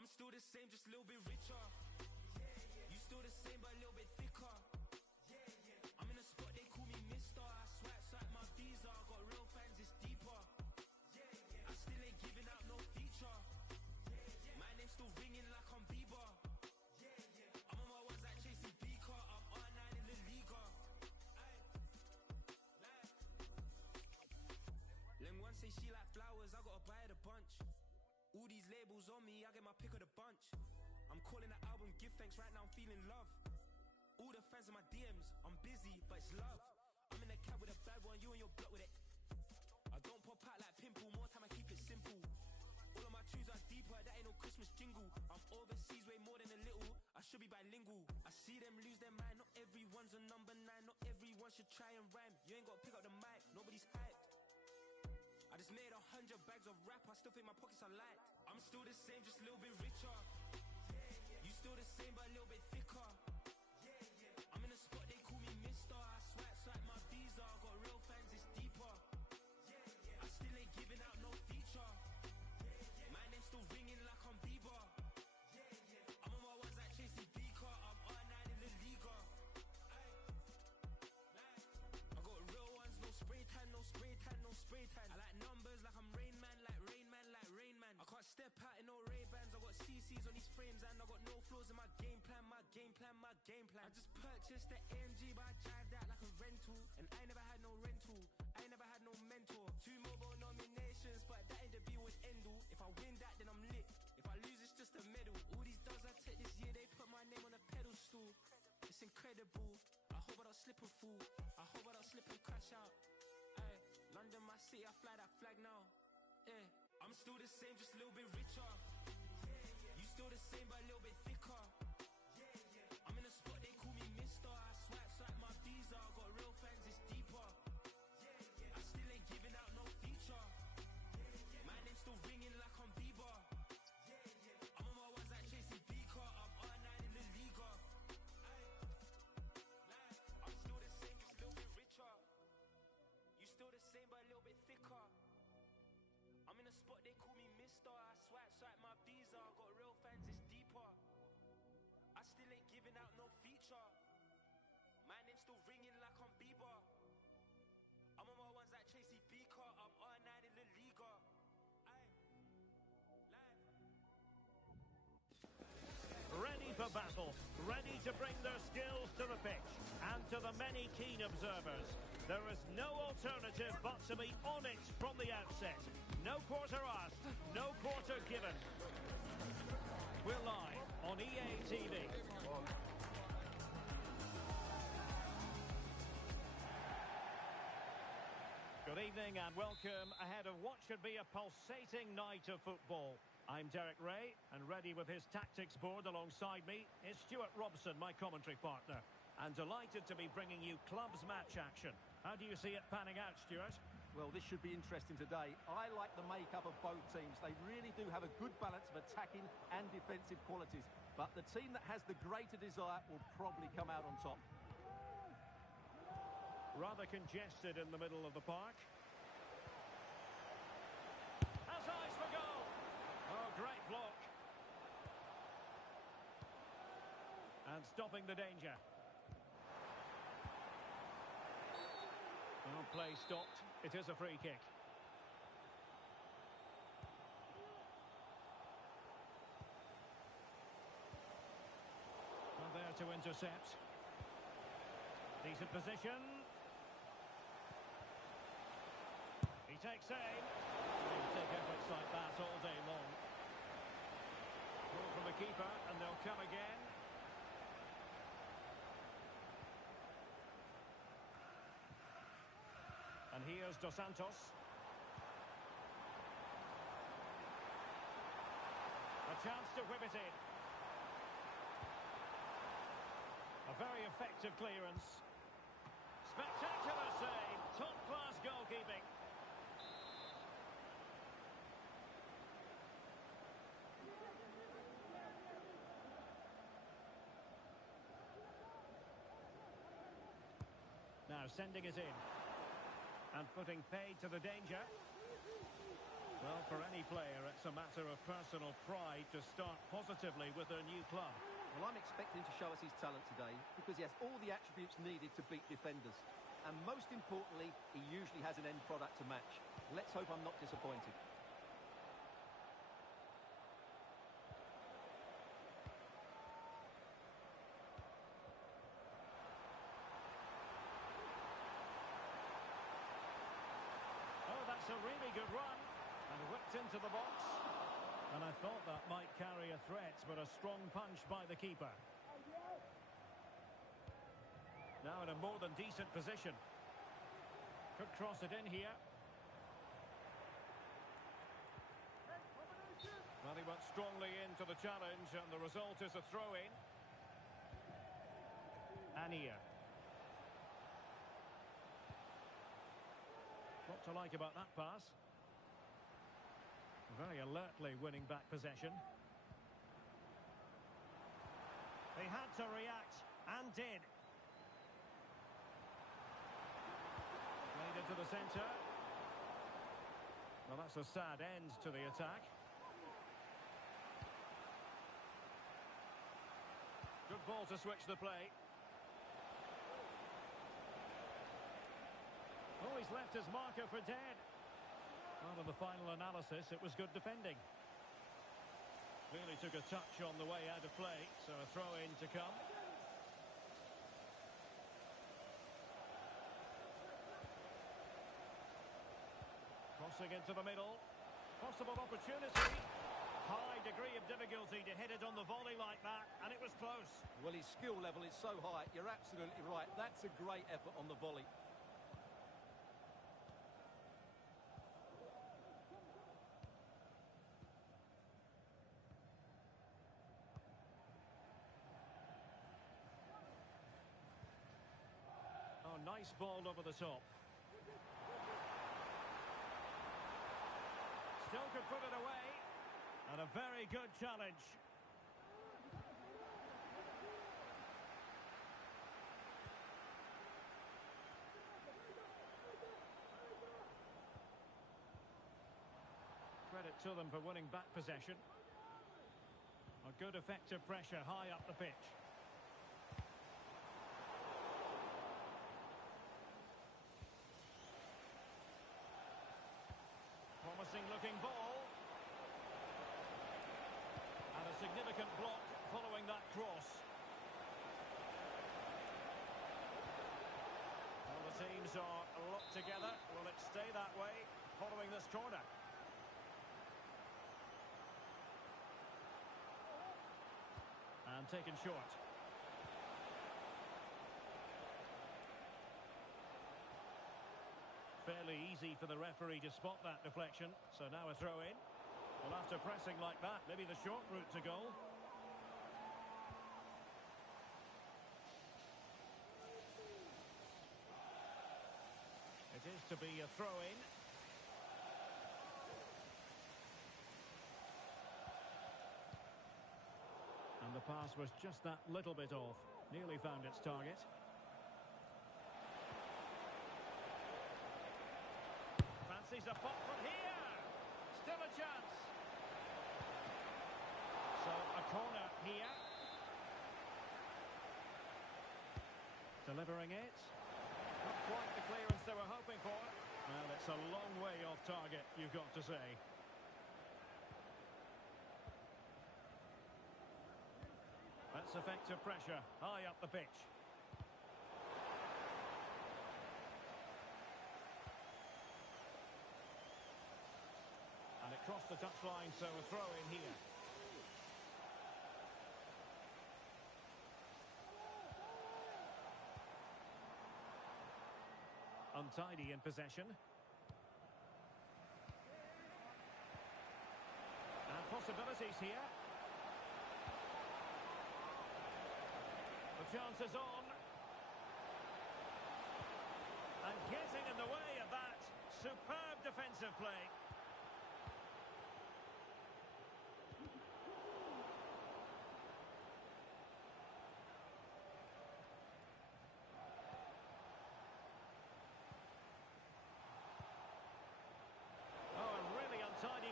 I'm still the same, just a little bit richer. You still the same, but a little bit thicker. I'm in a spot, they call me Mister. I swipe my visa, got real fans, it's deeper. I still ain't giving out no feature. My name's still ringing like I'm Bieber. I'm on my ones like chasing Beaker. I'm R9 in the Liga. Ling one say she like flowers, I gotta buy it a bunch. All these labels on me, I get my pick of the bunch. I'm calling the album Give Thanks, right now I'm feeling love. All the fans in my DMs, I'm busy, but it's love. I'm in a cab with a bad one, you and your block with it. I don't pop out like pimple, more time I keep it simple. All of my tunes are deeper, that ain't no Christmas jingle. I'm overseas way more than a little, I should be bilingual. I see them lose their mind, not everyone's a number 9. Not everyone should try and rhyme. You ain't gotta pick up the mic, nobody's hyped. I just made 100 bags of rap, I still think my pockets are light. I'm still the same, just a little bit richer. You still the same, but a little bit thicker. I'm in a spot, they call me Mister. I swipe my visa, got real fans, it's deeper. I still ain't giving out no feature. My name's still ringing like I'm Bieber. I'm on my ones like chasing Beaker. I'm R9 in the Liga. I got real ones, no spray tan, no spray tan, no spray tan. I like numbers like I'm Rain Man, like Rain Man, like Rain Man. I can't step out in no Ray-Bans. I got CCs on these frames and I got no flaws in my game plan, my game plan, my game plan. I just purchased the AMG, but I drive that like a rental. And I never had no rental, I never had no mentor. 2 mobile nominations, but that ain't the be with end all. If I win that, then I'm lit. If I lose, it's just a medal. All these dubs I take this year, they put my name on a pedestal. It's incredible. I hope I don't slip and fall. I hope I don't slip and crash out. Ay, London, my city, I fly that flag now. Yeah, I'm still the same, just a little bit richer. You still the same, but a little bit thicker. I'm in a spot, they call me Mister. I swipe my visa, got real fans, it's deeper. I still ain't giving out no feature. My name's still ringing like I'm Bieber. I'm on my ones like chasing Beaker. I'm R9 in the Liga. I'm still the same, just a little bit richer. You still the same, but a little bit thicker. I'm in a spot, they call me Mister. I swipe my visa, got real fans, it's deeper. I still ain't giving out no feature. My name's still ringing like I'm Bieber. I'm on my ones like Chasey Beaker. I'm R9 in the Liga. Ready for battle, ready to bring their skills to the pitch. And to the many keen observers, there is no alternative but to be on it from the outset. No quarter asked, no quarter given. We're live on EA TV. Good evening and welcome ahead of what should be a pulsating night of football. I'm Derek Ray, and ready with his tactics board alongside me is Stuart Robson, my commentary partner. And delighted to be bringing you clubs match action. How do you see it panning out, Stuart? Well, this should be interesting today. I like the makeup of both teams. They really do have a good balance of attacking and defensive qualities. But the team that has the greater desire will probably come out on top. Rather congested in the middle of the park. Has eyes for goal. Oh, great block. And stopping the danger. Well, play stopped. It is a free kick. Well, there to intercept. Decent position. He takes aim. He'll take efforts like that all day long. Ball from the keeper, and they'll come again. And here's Dos Santos. A chance to whip it in. A very effective clearance. Spectacular save. Top-class goalkeeping. Now sending it in. And putting paid to the danger. Well, for any player, it's a matter of personal pride to start positively with their new club. Well, I'm expecting him to show us his talent today because he has all the attributes needed to beat defenders. And most importantly, he usually has an end product to match. Let's hope I'm not disappointed. Oh, that's a really good run. And whipped into the box. And I thought that might carry a threat, but a strong punch by the keeper. Now in a more than decent position. Could cross it in here. Well, he went strongly into the challenge, and the result is a throw-in. Ania. What to like about that pass? Very alertly winning back possession. He had to react, and did. Played into the centre. Well, that's a sad end to the attack. Good ball to switch the play. Oh, he's left his marker for dead. Well, in the final analysis, it was good defending. Clearly took a touch on the way out of play, so a throw-in to come. Crossing into the middle. Possible opportunity. High degree of difficulty to hit it on the volley like that, and it was close. Well, his skill level is so high. You're absolutely right. That's a great effort on the volley. Oh, nice ball over the top. Still could put it away. And a very good challenge. Credit to them for winning back possession. A good effective pressure high up the pitch. Promising looking ball. And a significant block following that cross. Well, the teams are locked together. Will it stay that way following this corner? And taken short. Fairly easy for the referee to spot that deflection. So now a throw-in. Well, after pressing like that, maybe the short route to goal. It is to be a throw-in. And the pass was just that little bit off. Nearly found its target. Fancies a pop from here. Still a chance. So a corner here. Delivering it. Not quite the clearance they were hoping for. Well, it's a long way off target, you've got to say. That's effective pressure, high up the pitch. And it crossed the touchline, so a throw in here. Untidy in possession. And possibilities here. The chance is on. And getting in the way of that. Superb defensive play. Oh, a really untidy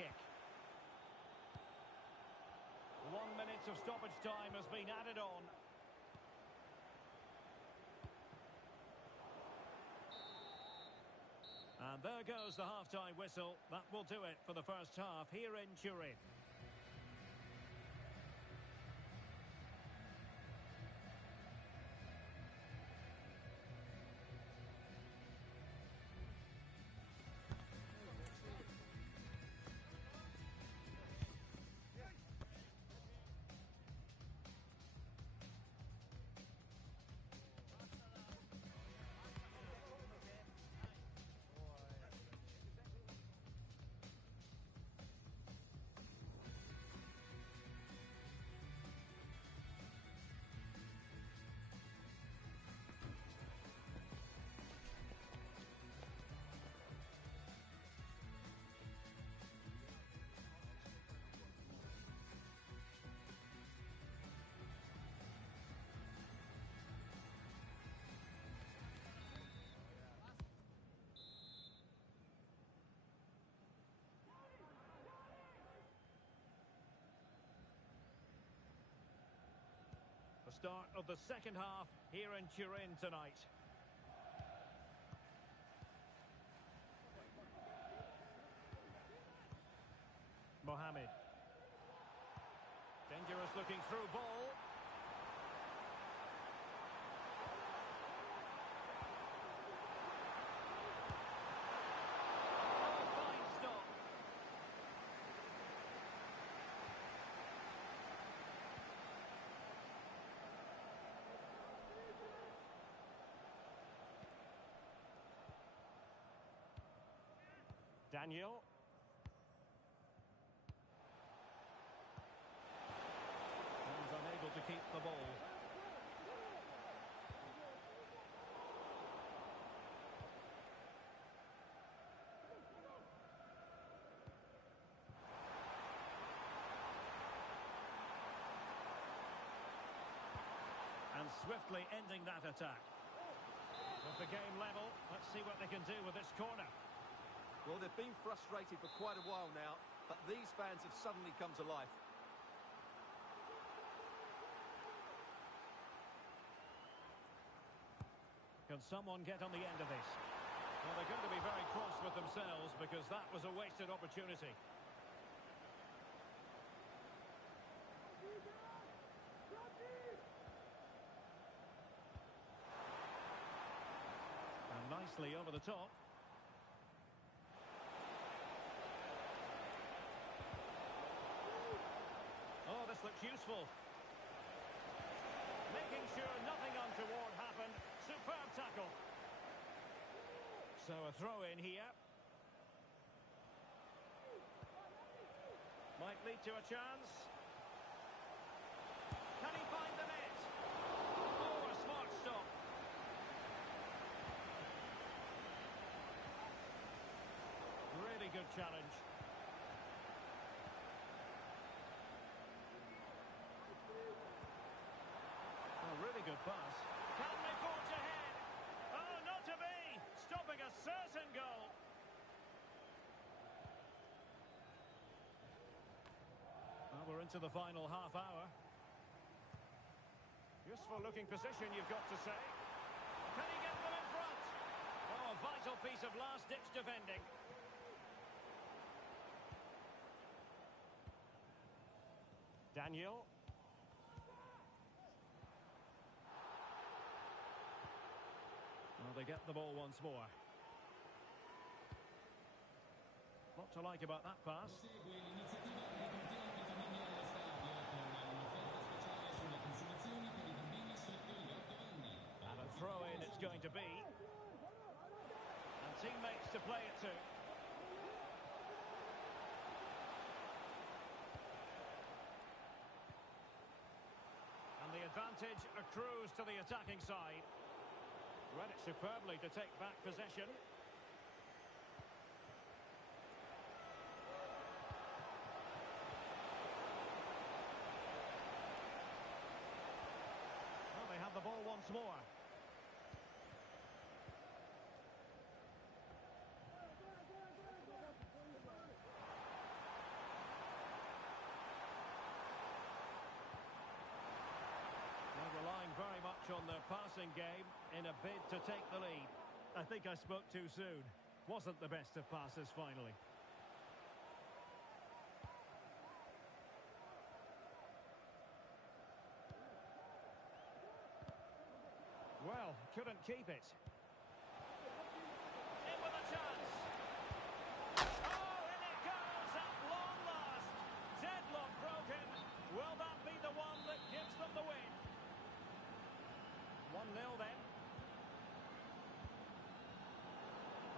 kick. 1 minute of stoppage time has been added on. And there goes the half-time whistle. That will do it for the first half here in Turin. The start of the second half here in Turin tonight. Mohamed. Dangerous looking through ball. Oh, fine stop. Daniel. He's unable to keep the ball. And swiftly ending that attack. With the game level, let's see what they can do with this corner. Well, they've been frustrated for quite a while now, but these fans have suddenly come to life. Can someone get on the end of this? Well, they're going to be very cross with themselves because that was a wasted opportunity. And nicely over the top. Oh, this looks useful. Making sure nothing untoward happened. Superb tackle. So a throw in here. Might lead to a chance. Can he find the net? Oh, a smart stop. Really good challenge. Really good pass. Can they forge ahead? Oh, not to be! Stopping a certain goal. Well, we're into the final half hour. Useful looking position, you've got to say. Can he get them in front? Oh, a vital piece of last-ditch defending. Daniel. Well, they get the ball once more. What to like about that pass? And a throw-in it's going to be. And teammates to play it to. And the advantage accrues to the attacking side. Read it superbly to take back possession. Well, they have the ball once more. promising game in a bid to take the lead. I think I spoke too soon. Wasn't the best of passes finally. Well, couldn't keep it. In with a chance. Oh, in it goes at long last. Deadlock broken. Will that be the one that gives them the win? 1-0 then.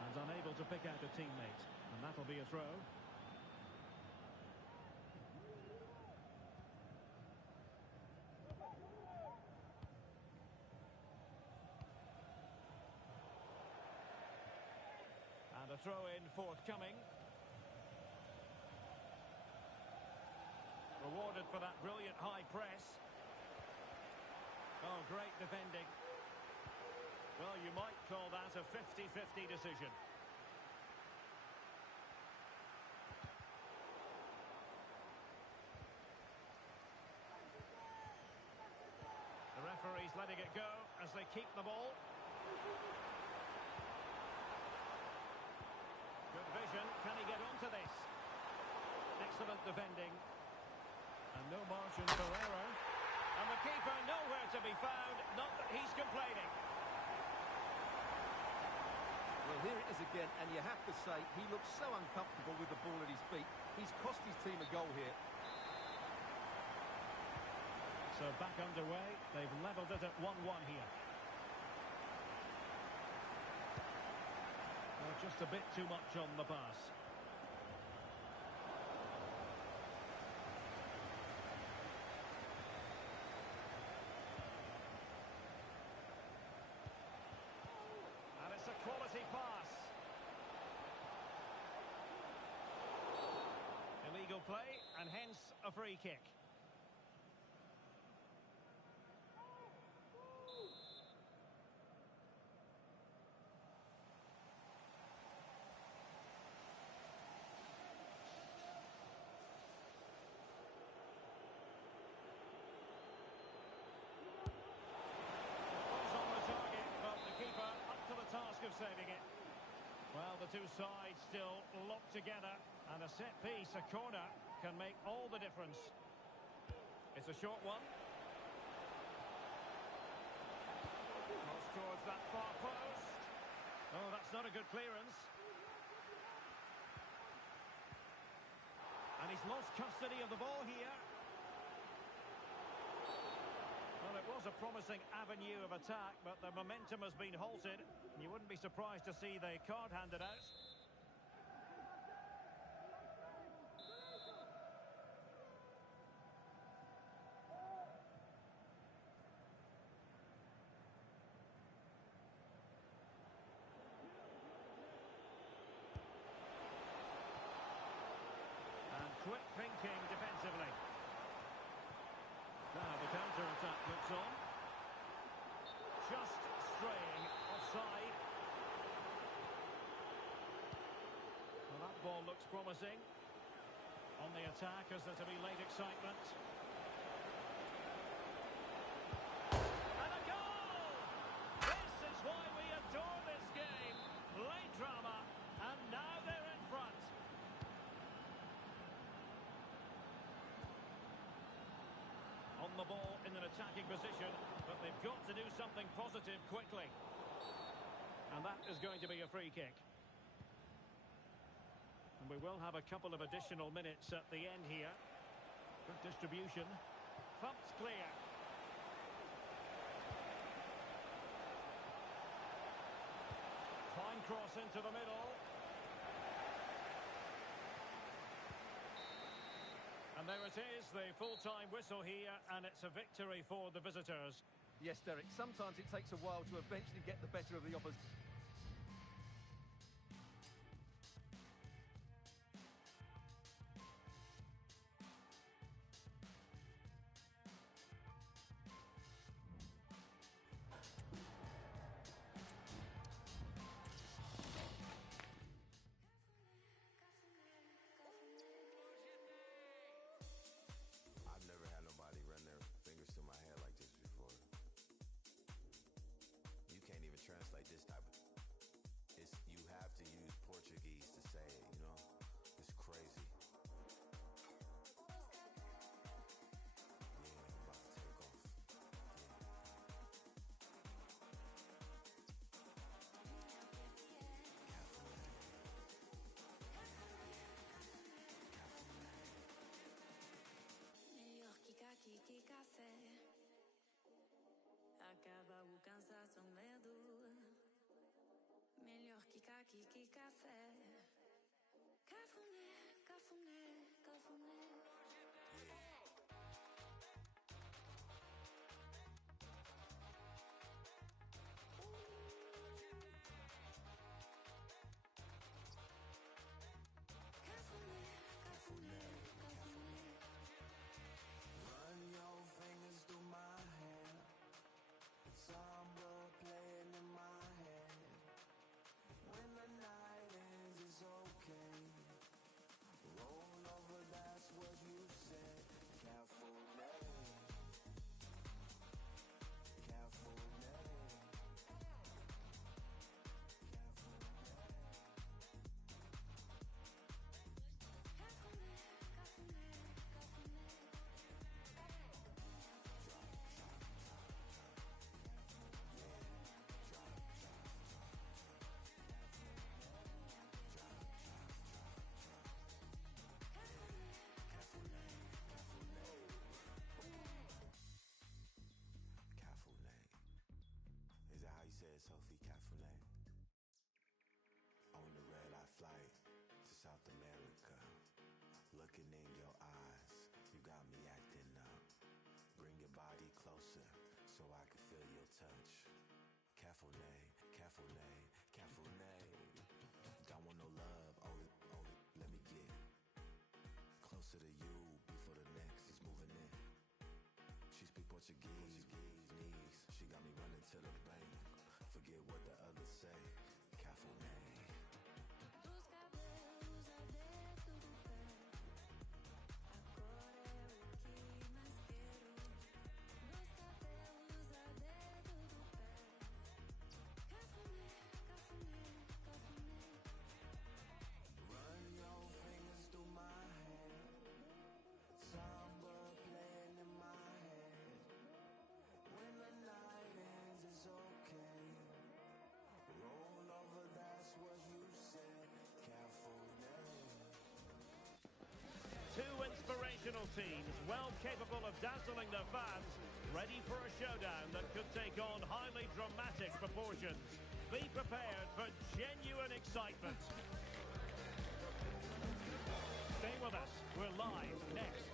And unable to pick out a teammate. And that'll be a throw. And a throw-in forthcoming. Rewarded for that brilliant high press. Oh, great defending. Well, you might call that a 50-50 decision. The referee's letting it go as they keep the ball. Good vision. Can he get onto this? Excellent defending. And no margin for error. And the keeper nowhere to be found. Not that he's complaining. Well, here it is again, and you have to say, he looks so uncomfortable with the ball at his feet. He's cost his team a goal here. So back underway. They've levelled it at 1-1 here. Well, just a bit too much on the pass. And it's a quality pass. Illegal play, and hence a free kick. Task of saving it. Well, the two sides still locked together, and a set piece, a corner, can make all the difference. It's a short one. Cross towards that far post. Oh, that's not a good clearance. And he's lost custody of the ball here. Well, it was a promising avenue of attack, but the momentum has been halted. You wouldn't be surprised to see the card handed out. And quick thinking defensively. Now the counter-attack looks on. Just straying offside. Well, that ball looks promising. On the attack, as there to be late excitement. And a goal! This is why we adore this game. Late drama, and now they're in front. On the ball in an attacking position, but they've got to do something positive quickly. And that is going to be a free kick. And we will have a couple of additional minutes at the end here. Good distribution. Thumped clear. Fine cross into the middle. And there it is, the full-time whistle here, and it's a victory for the visitors. Yes, Derek, sometimes it takes a while to eventually get the better of the opposition. I've never had nobody run their fingers through my hair like this before. kiki café. Cafuné, cafuné, cafuné. Cafuné, cafuné, cafuné. Run your fingers through my hair. Samba playing in my head. When the night ends, it's okay. Roll over, that's what you said. Cafuné. Cafuné. Cafuné. Is that how you say it, Sophie? Cafuné. On the red-eye flight to South America. Looking in your eyes, you got me acting up. Bring your body closer so I can feel your touch. Cafuné, cafuné, cafuné. Don't want no love, only let me get closer to you before the next is moving in. She speak Portuguese, knees. She got me running to the bank. Forget what the others say. Cafuné. Dos cabelos ao dedo do pé. Agora é o que mais quero. Dos cabelos ao dedo do pé. Cafuné, cafuné, cafuné. Run your fingers through my hair. Samba playing in my head. When the night ends, it's okay. Roll over, that's what you said. Cafuné. Two inspirational teams, well capable of dazzling their fans, ready for a showdown that could take on highly dramatic proportions. Be prepared for genuine excitement. Stay with us. We're live next.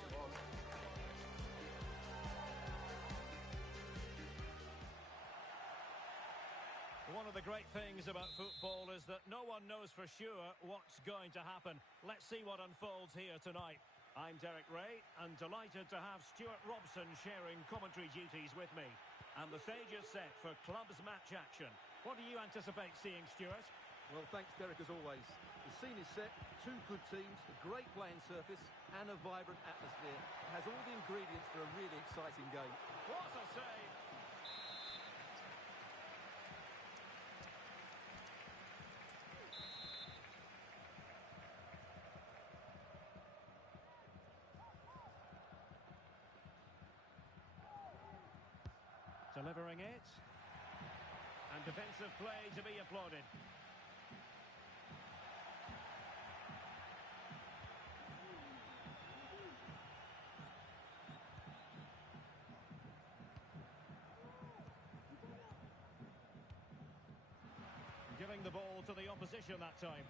One of the great things about football is that no one knows for sure what's going to happen. Let's see what unfolds here tonight. I'm Derek Ray, and delighted to have Stuart Robson sharing commentary duties with me. And the stage is set for clubs match action. What do you anticipate seeing, Stuart? Well, thanks, Derek, as always. The scene is set, two good teams, a great playing surface, and a vibrant atmosphere. It has all the ingredients for a really exciting game. What a save! Delivering it. And defensive play to be applauded. Giving the ball to the opposition that time.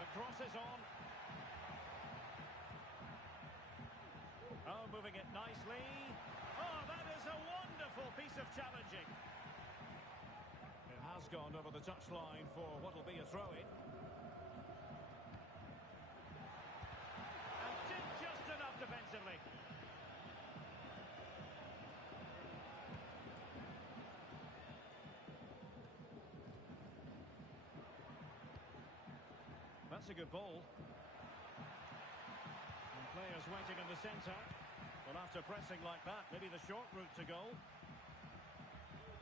The cross is on. Oh, moving it nicely. Oh, that is a wonderful piece of challenging. It has gone over the touchline for what will be a throw-in. And did just enough defensively. That's a good ball. And players waiting in the centre. Well, after pressing like that, maybe the short route to goal.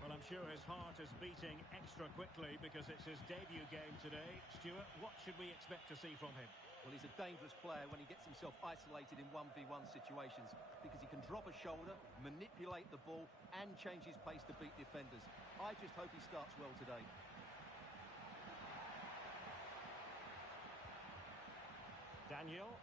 Well, I'm sure his heart is beating extra quickly because it's his debut game today. Stuart, what should we expect to see from him? Well, he's a dangerous player when he gets himself isolated in 1v1 situations because he can drop a shoulder, manipulate the ball, and change his pace to beat defenders. I just hope he starts well today. Daniel.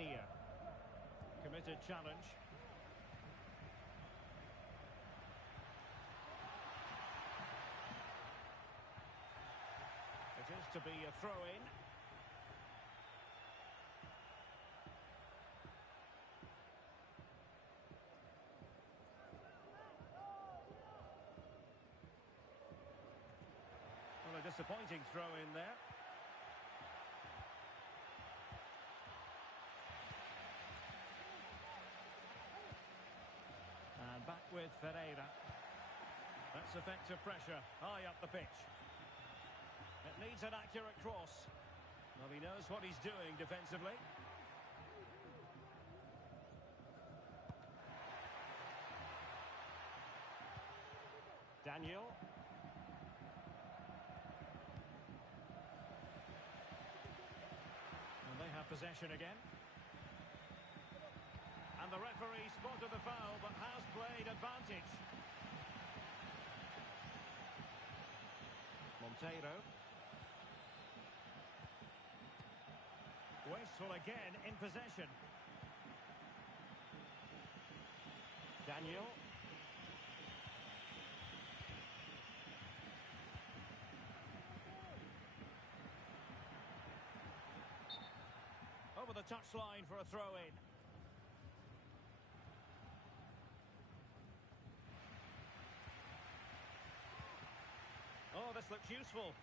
linear. Committed challenge. It is to be a throw-in. Well, a disappointing throw-in there. And back with Ferreira. That's effective pressure, high up the pitch. It needs an accurate cross. Well, he knows what he's doing defensively. Daniel. And they have possession again. And the referee spotted the foul but has played advantage. Monteiro. Wasteful again in possession. Daniel. Over the touchline for a throw-in. Oh, this looks useful.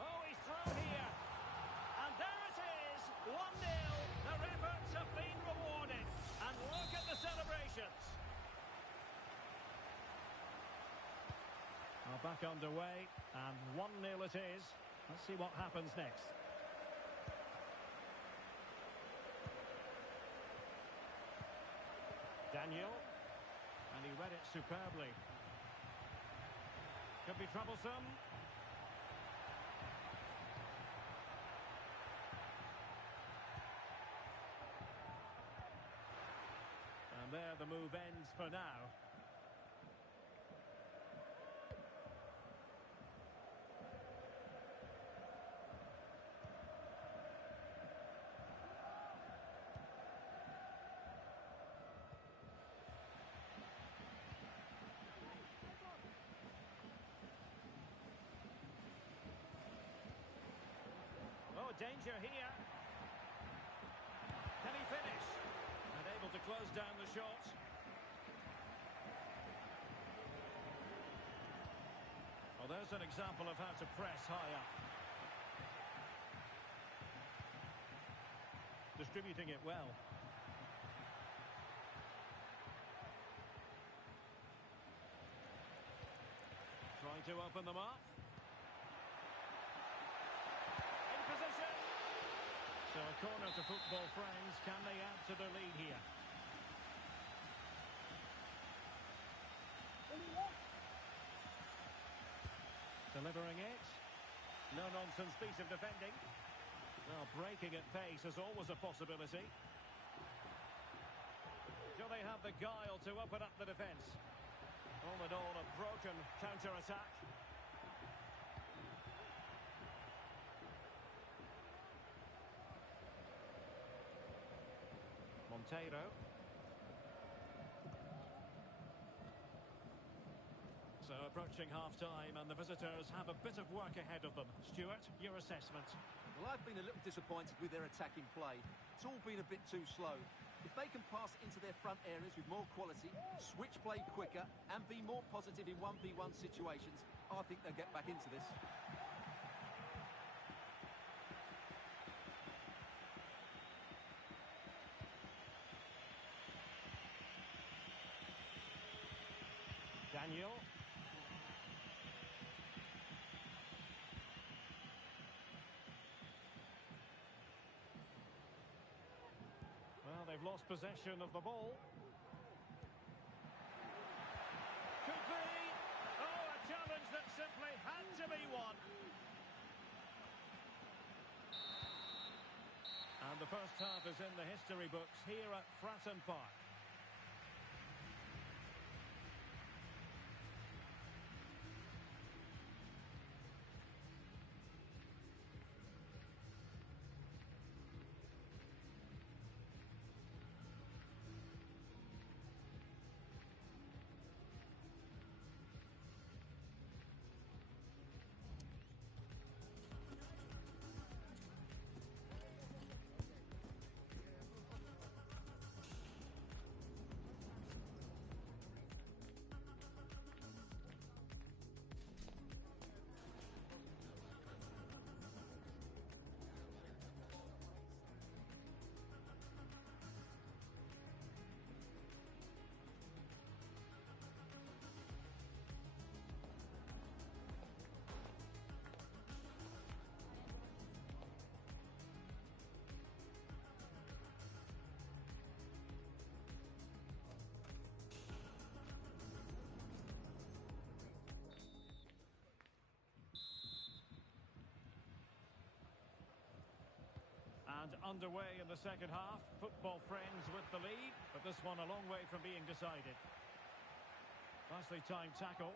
Oh, he's thrown here. And there it is, 1-0. Their efforts have been rewarded. And look at the celebrations. Well, back underway, and 1-0 it is. Let's see what happens next. Daniel. And he read it superbly. Could be troublesome. And there the move ends for now. Danger here. Can he finish? And able to close down the shot. Well, there's an example of how to press high up. Distributing it well. Trying to open them up. So a corner to football friends. Can they add to the lead here? Delivering it. No-nonsense piece of defending. Well, breaking at pace is always a possibility. Do they have the guile to open up the defence? All in all, a broken counter-attack. Monteiro. So approaching half-time and the visitors have a bit of work ahead of them. Stuart, your assessment? Well, I've been a little disappointed with their attacking play. It's all been a bit too slow. If they can pass it into their front areas with more quality, switch play quicker and be more positive in 1v1 situations, I think they'll get back into this. Daniel. Well, they've lost possession of the ball. Could be. Oh, a challenge that simply had to be won. And the first half is in the history books here at Fratton Park. underway in the second half. Football friends with the lead, but this one a long way from being decided. Nicely timed tackle.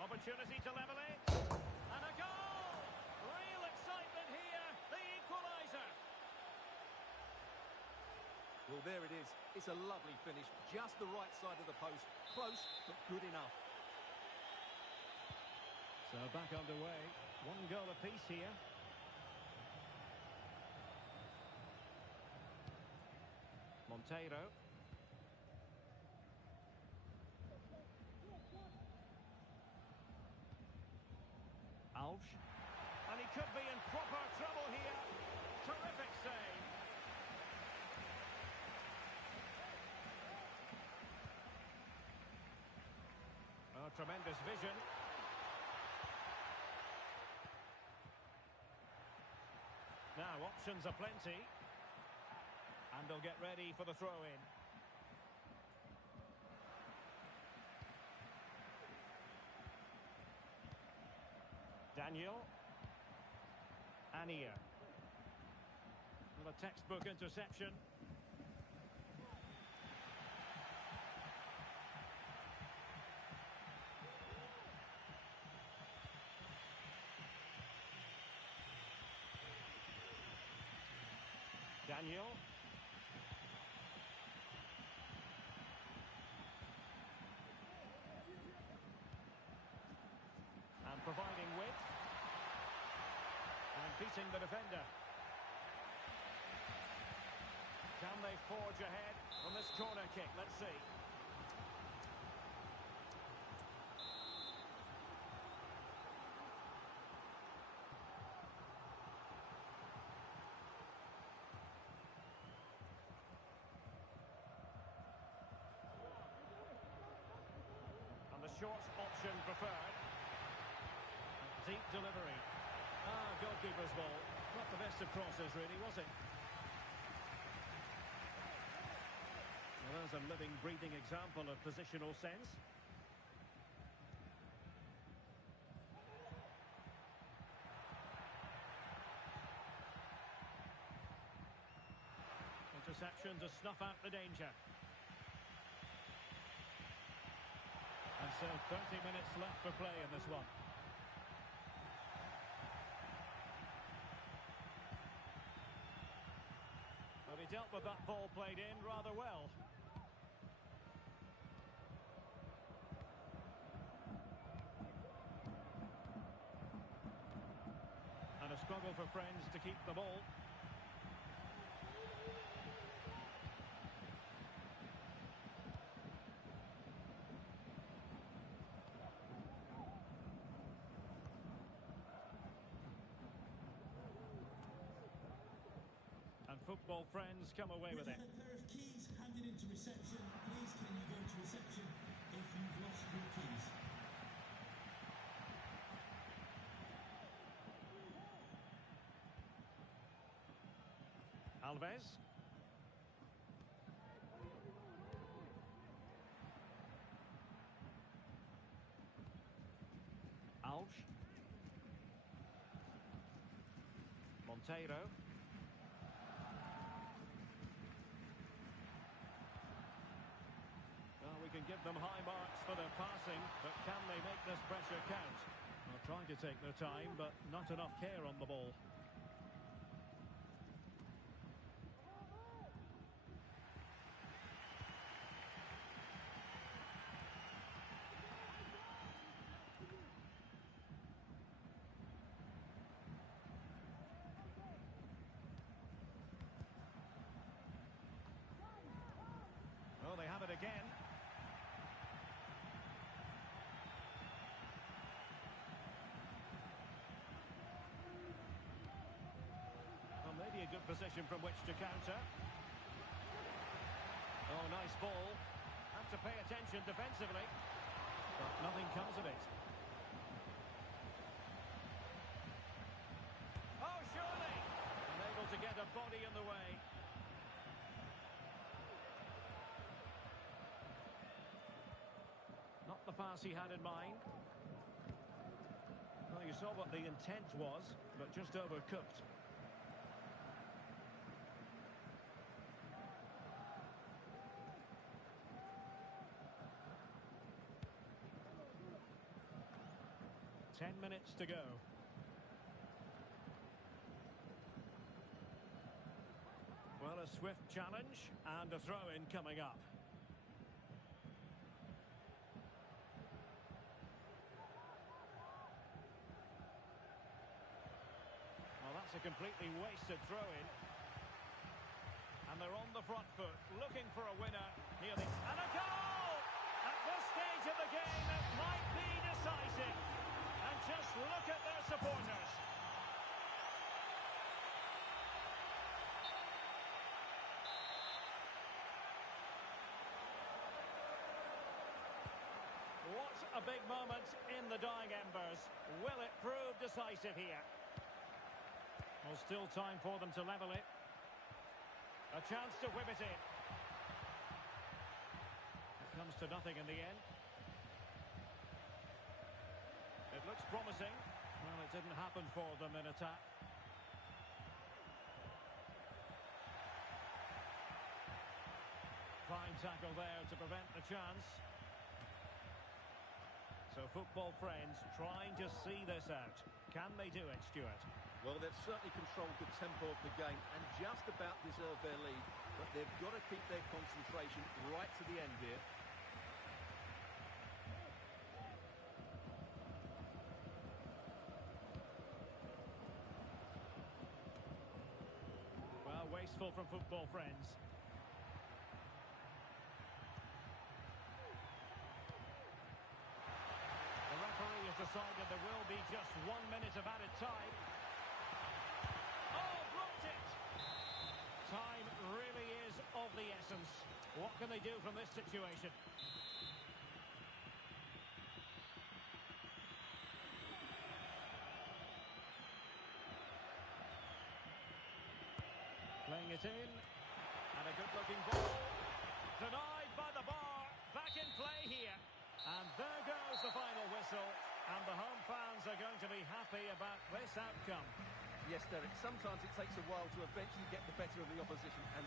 Opportunity to level it. And a goal! Real excitement here. The equaliser. Well, there it is. It's a lovely finish. Just the right side of the post. Close, but good enough. So back underway. One goal apiece here. Monteiro. Alves. And he could be in proper trouble here. Terrific save. Oh, tremendous vision. Now, options are plenty. And they'll get ready for the throw-in. Daniel. Ania. Well, a textbook interception. Daniel. And providing width. And beating the defender. Can they forge ahead from this corner kick? Let's see. Short option preferred. Deep delivery. Goalkeeper's ball. Not the best of crosses, really, was it? Well, there's a living, breathing example of positional sense. Interception to snuff out the danger. And so 30 minutes left for play in this one. Well, he dealt with that ball played in rather well. And a struggle for friends to keep the ball. Football friends come away with it. A pair of keys handed into reception. Please can you go to reception if you've lost your keys. Alves. Alves. Monteiro. Can give them high marks for their passing, but can they make this pressure count? Well, trying to take their time, but not enough care on the ball. Oh, they have it again. A good position from which to counter. Oh, nice ball. Have to pay attention defensively, but nothing comes of it. Oh, surely! Unable to get a body in the way. Not the pass he had in mind. Well, Well, you saw what the intent was, but just overcooked. Ten minutes to go. Well, a swift challenge and a throw-in coming up. Well, that's a completely wasted throw-in. And they're on the front foot, looking for a winner. Here they... And a goal! At this stage of the game, it might be decisive. And just look at their supporters. What a big moment in the dying embers. Will it prove decisive here? Well, still time for them to level it. A chance to whip it in. It comes to nothing in the end. It looks promising. Well, it didn't happen for them in attack. Fine tackle there to prevent the chance. So football friends trying to see this out. Can they do it, Stuart? Well, they've certainly controlled the tempo of the game and just about deserved their lead. But they've got to keep their concentration right to the end here. Well, wasteful from football friends. The referee has decided there will be just 1 minute of added time. Oh, blocked it! Time really is of the essence. What can they do from this situation? Playing it in. And a good-looking ball. Denied by the bar. Back in play here. And there goes the final whistle. And the home fans are going to be happy about this outcome. Yes, Derek, sometimes it takes a while to eventually get the better of the opposition, and